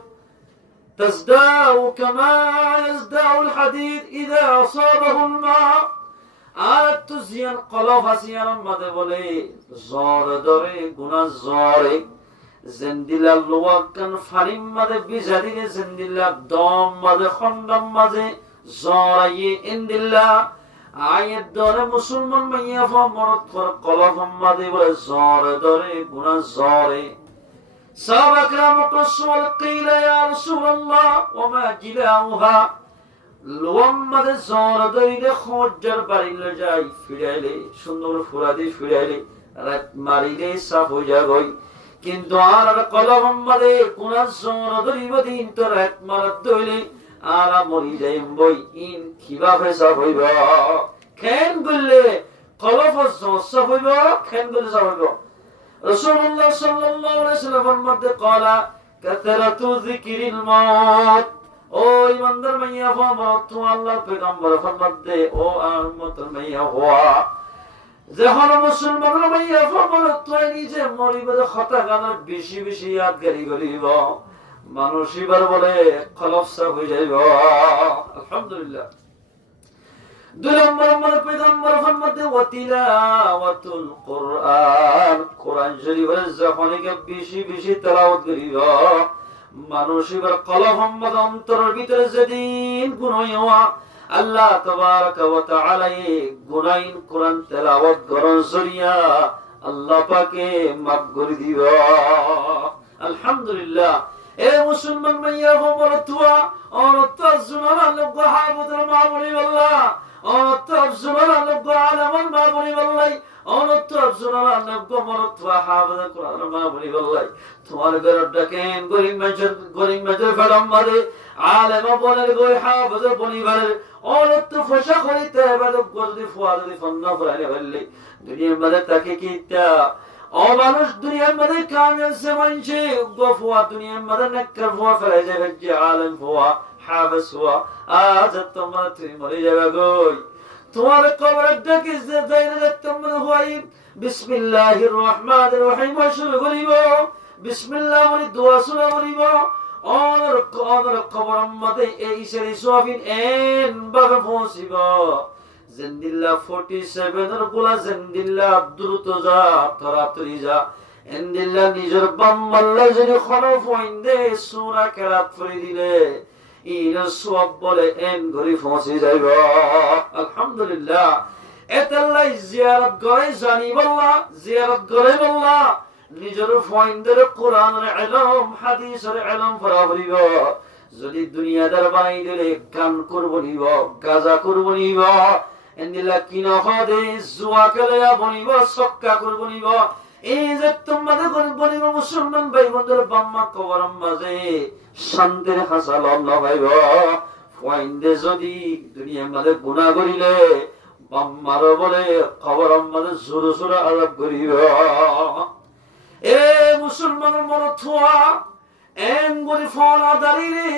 تزداء كما يزداء الحديد إذا أصابه الماء تزين قلوب حسيان ماذا بولي زور دوري گناه زوري زندلا لوكان فريم ماذا بجدين زندلا دوم ماذا خندم ماذا زوري اندلا আয়াত ধরে মুসলমান মাইয়া মরত করে কলফ মাদে বলে জ্বরে ধরে গুনাহ জ্বরে সাহাবাকরা মুকসওয়াল কিলা ইয়া রাসূলুল্লাহ ওয়া মা জিলাউহা লোয়াম্মাদে জ্বর ধরে খজ্জার বাড়িলে যাই ফিরাইলে সুন্দর ফুরাদি ফিরাইলে রাত মারিলে সাফ হইয়া গই কিন্তু আর কলফ মাদে গুনাহ জ্বর ধরিব দিন তো রাত মারত দইলে আর মরি যাইম বই ইন কিভাবে সাফ হইব কেন বললে কলফ সাফ হইব কেন বললে সাফ হইব রাসূলুল্লাহ সাল্লাল্লাহু আলাইহি ওয়াসাল্লামের মধ্যে কলা কাসরাতু যিকিরিল মাউত ও ইমানদার মাইয়া মরত আল্লাহ পয়গম্বর ফরমাতে ও উম্মতের মাইয়া হওয়া যখন মুসলমানরা মাইয়া মরত নিজে মরিবার কথা গান বেশি বেশি ইয়াদগারি করিব মানুষ এবার বলে কলফ সাফ হয়ে যাইব আলহামদুলিল্লাহ। 2 নম্বর আমার পয়গম্বর ফরমাতে ওয়াতিলাওয়াতুল কুরআন কোরআন শরীফের যখন বেশি বেশি তেলাওয়াত করিব মানুষ এবার কলব মোহাম্মদ অন্তরের ভিতরে যেদিন গুনাহ হওয়া আল্লাহ তাবারক ওয়া তাআলা গুনাহিন কোরআন তেলাওয়াত করার জরিয়া আল্লাহ পাকে মাফ করে দিব আলহামদুলিল্লাহ। এ মুসলমান মাইয়া বলতুয়া অরত জুনাল লোক হাবুদুল মাবুনি আল্লাহ অরত জুনাল লোক আলামান মাবুনি আল্লাহ অরত জুনাল লোক মরতুয়া হাবুদুল কোরআন মাবুনি আল্লাহ তোমার ঘরটা কেন গরিব মেজর ফড়ম মারে আলেম বলে গই হাফেজ বনি বলে অরত ফশা করিতে বাদ গদি ফুয়াদি ফন্না ফুরাইলে বললি দুনিয়ার মধ্যে তাকে কিতা ও মানুষ দুনিয়ার মধ্যে কামিয়াব সে মানছে গফুয়া দুনিয়ার মধ্যে নেকর ফুয়া ফেলে যাবে যে আলেম ফুয়া হাফেজ ফুয়া আজ তোমরা তুমি মরে যাবে গই তোমার কবরের ডাকে যে যাইলে তোমরা হই বিসমিল্লাহির রহমানির রহিম শুরু করিব বিসমিল্লাহ বলি দোয়া শুরু করিব অনর কবরের মধ্যে এই ইশারি সোয়াবিন এন ভাবে পৌঁছিব জিন্দিল্লাহ 47 এর গোলা জিন্দিল্লাহ দ্রুত যা তাড়াতাড়ি যা ইন্দিল্লাহ নিজের বাম্মাল্লাহ যদি খরফ হইন্দে সূরা কেরাত পড়ি দিলে ইন সব বলে এন গরি পৌঁছে যাইব আলহামদুলিল্লাহ। এতাল্লাহ জিয়ারত করে জানিবাল্লাহ জিয়ারত করে বল্লাহ নিজের ফয়ন্দের কোরআনের ইলম হাদিসের ইলম পড়া হইব যদি দুনিয়াদার বানাই দিলে কান করব নিব গাজা করব নিব এন্দিলা কিনা হদে জুয়া খেলা বনিব সক্কা করব নিব এই যে তোমাদের করব নিব মুসলমান ভাই বন্ধুর বাম্মা কবরম মাঝে শান্তির হাসাল না ভাইব ফয়ন্দে যদি দুনিয়ার মধ্যে গুনাহ করিলে বাম্মার বলে কবরম মাঝে জোরে জোরে আযাব করিব এ মুসলমানের মরথুয়া এন গরি ফনা দালিলে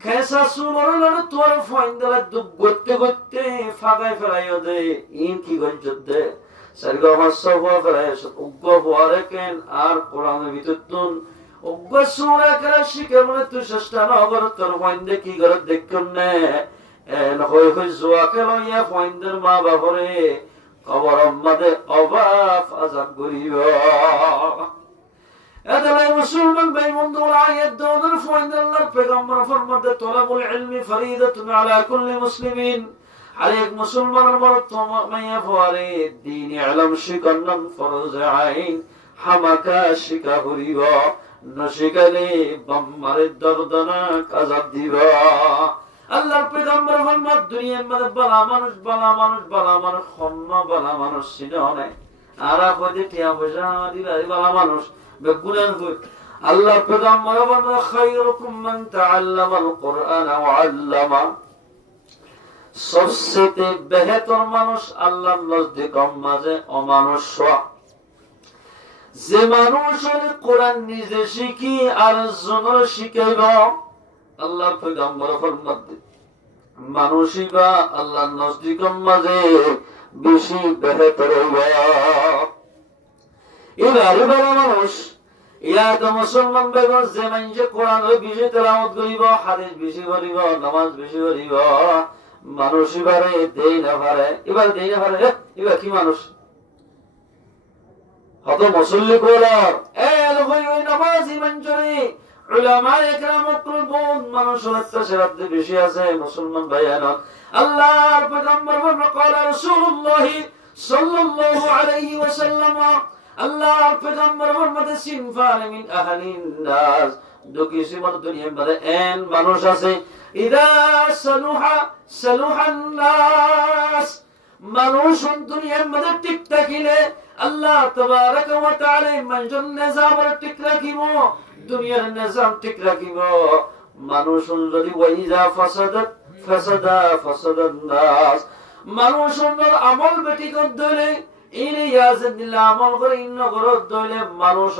খেসা সুলর তোর ফাইন্দালা দুঃখ করতে করতে ফাগাই ফেলাইও দে ইন কি গঞ্জত দে সারগা মাসফা ফেলাইস উগ্গ হওয়ারে কেন আর কোরআনের ভিতর তুন উগ্গ সুরা করে শিখে বলে তুই চেষ্টা না কর তোর ফাইন্দে কি করে দেখুন নে এন হই হই জোয়া খেলাইয়া ফাইন্দের মা বাপরে কবর মধ্যে অবাক আযাব করিব এতলাই মুসলমান ভাই বন্ধুরা আয়াত দওয়ার ফাইন্দ আল্লাহর পয়গম্বর ফরমাতে তলাবুল ইলমি ফরিদাতুন আলা কুল্লি মুসলিমিন আরেক মুসলমানের মরতম মাইয়া ফরে দ্বীন ইলম শিকান্নন ফরজ আইন হামাকা শিকা হরিব নশিকালে বাম্মারে দর্দনাক আযাব দিব আল্লাহর পয়গম্বর ফরমাত দুনিয়ার মধ্যে বালা মানুষ খন্না বালা মানুষ সিনে আর কইতে টিয়া পয়সা দিলা বালা মানুষ বেগুনান কই আল্লাহর পয়গম্বর ফরমাত খায়রুকুম মান তাআল্লামাল কুরআন ওয়া আল্লামা সবচেয়ে বেহতর মানুষ আল্লাহর নজদিকম মাঝে অমানুষ যে মানুষ কোরআন নিজে শিখি আর জনের শিখাইব আল্লাহর পয়গম্বর ফরমাত মানুষই বা আল্লাহর নজদিকম মাঝে বেশি বেহতর হইবা এবারে বড় মানুষ ইয়াদ মুসলমান বেগম যে মানুষে কোরআন বেশি তেলাওয়াত করিব হাদিস বেশি পড়িব নামাজ বেশি পড়িব মানুষ এবারে দেই না পারে এবার কি মানুষ হত মুসল্লি কোলার এ লই নামাজি মঞ্জুরি উলামায়ে কেরামত কোন মানুষের অত্যাচার বেশি আছে মুসলমান ভাইয়ারা আল্লাহর পয়গম্বর ফরমান ক্বালা রাসূলুল্লাহ সাল্লাল্লাহু আলাইহি ওয়াসাল্লাম আল্লাহর পয়গম্বর ফরমাতে সিনফান মিন আহলিন নাস দু কিসিমের দুনিয়ার মধ্যে এন মানুষ আছে ইদা সালুহান নাস মানুষ দুনিয়ার মধ্যে ঠিক থাকিলে আল্লাহ তাবারাক ওয়া তাআলা মানুষের নিজাম ঠিক রাখিব দুনিয়ার নিজাম ঠিক রাখিব মানুষ যদি ওয়াইজা ফাসাদাত নাস মানুষের আমল বেটি কর দলে ইলিয়াস দিল্লাহ আমল করে ইন্ন করত দলে মানুষ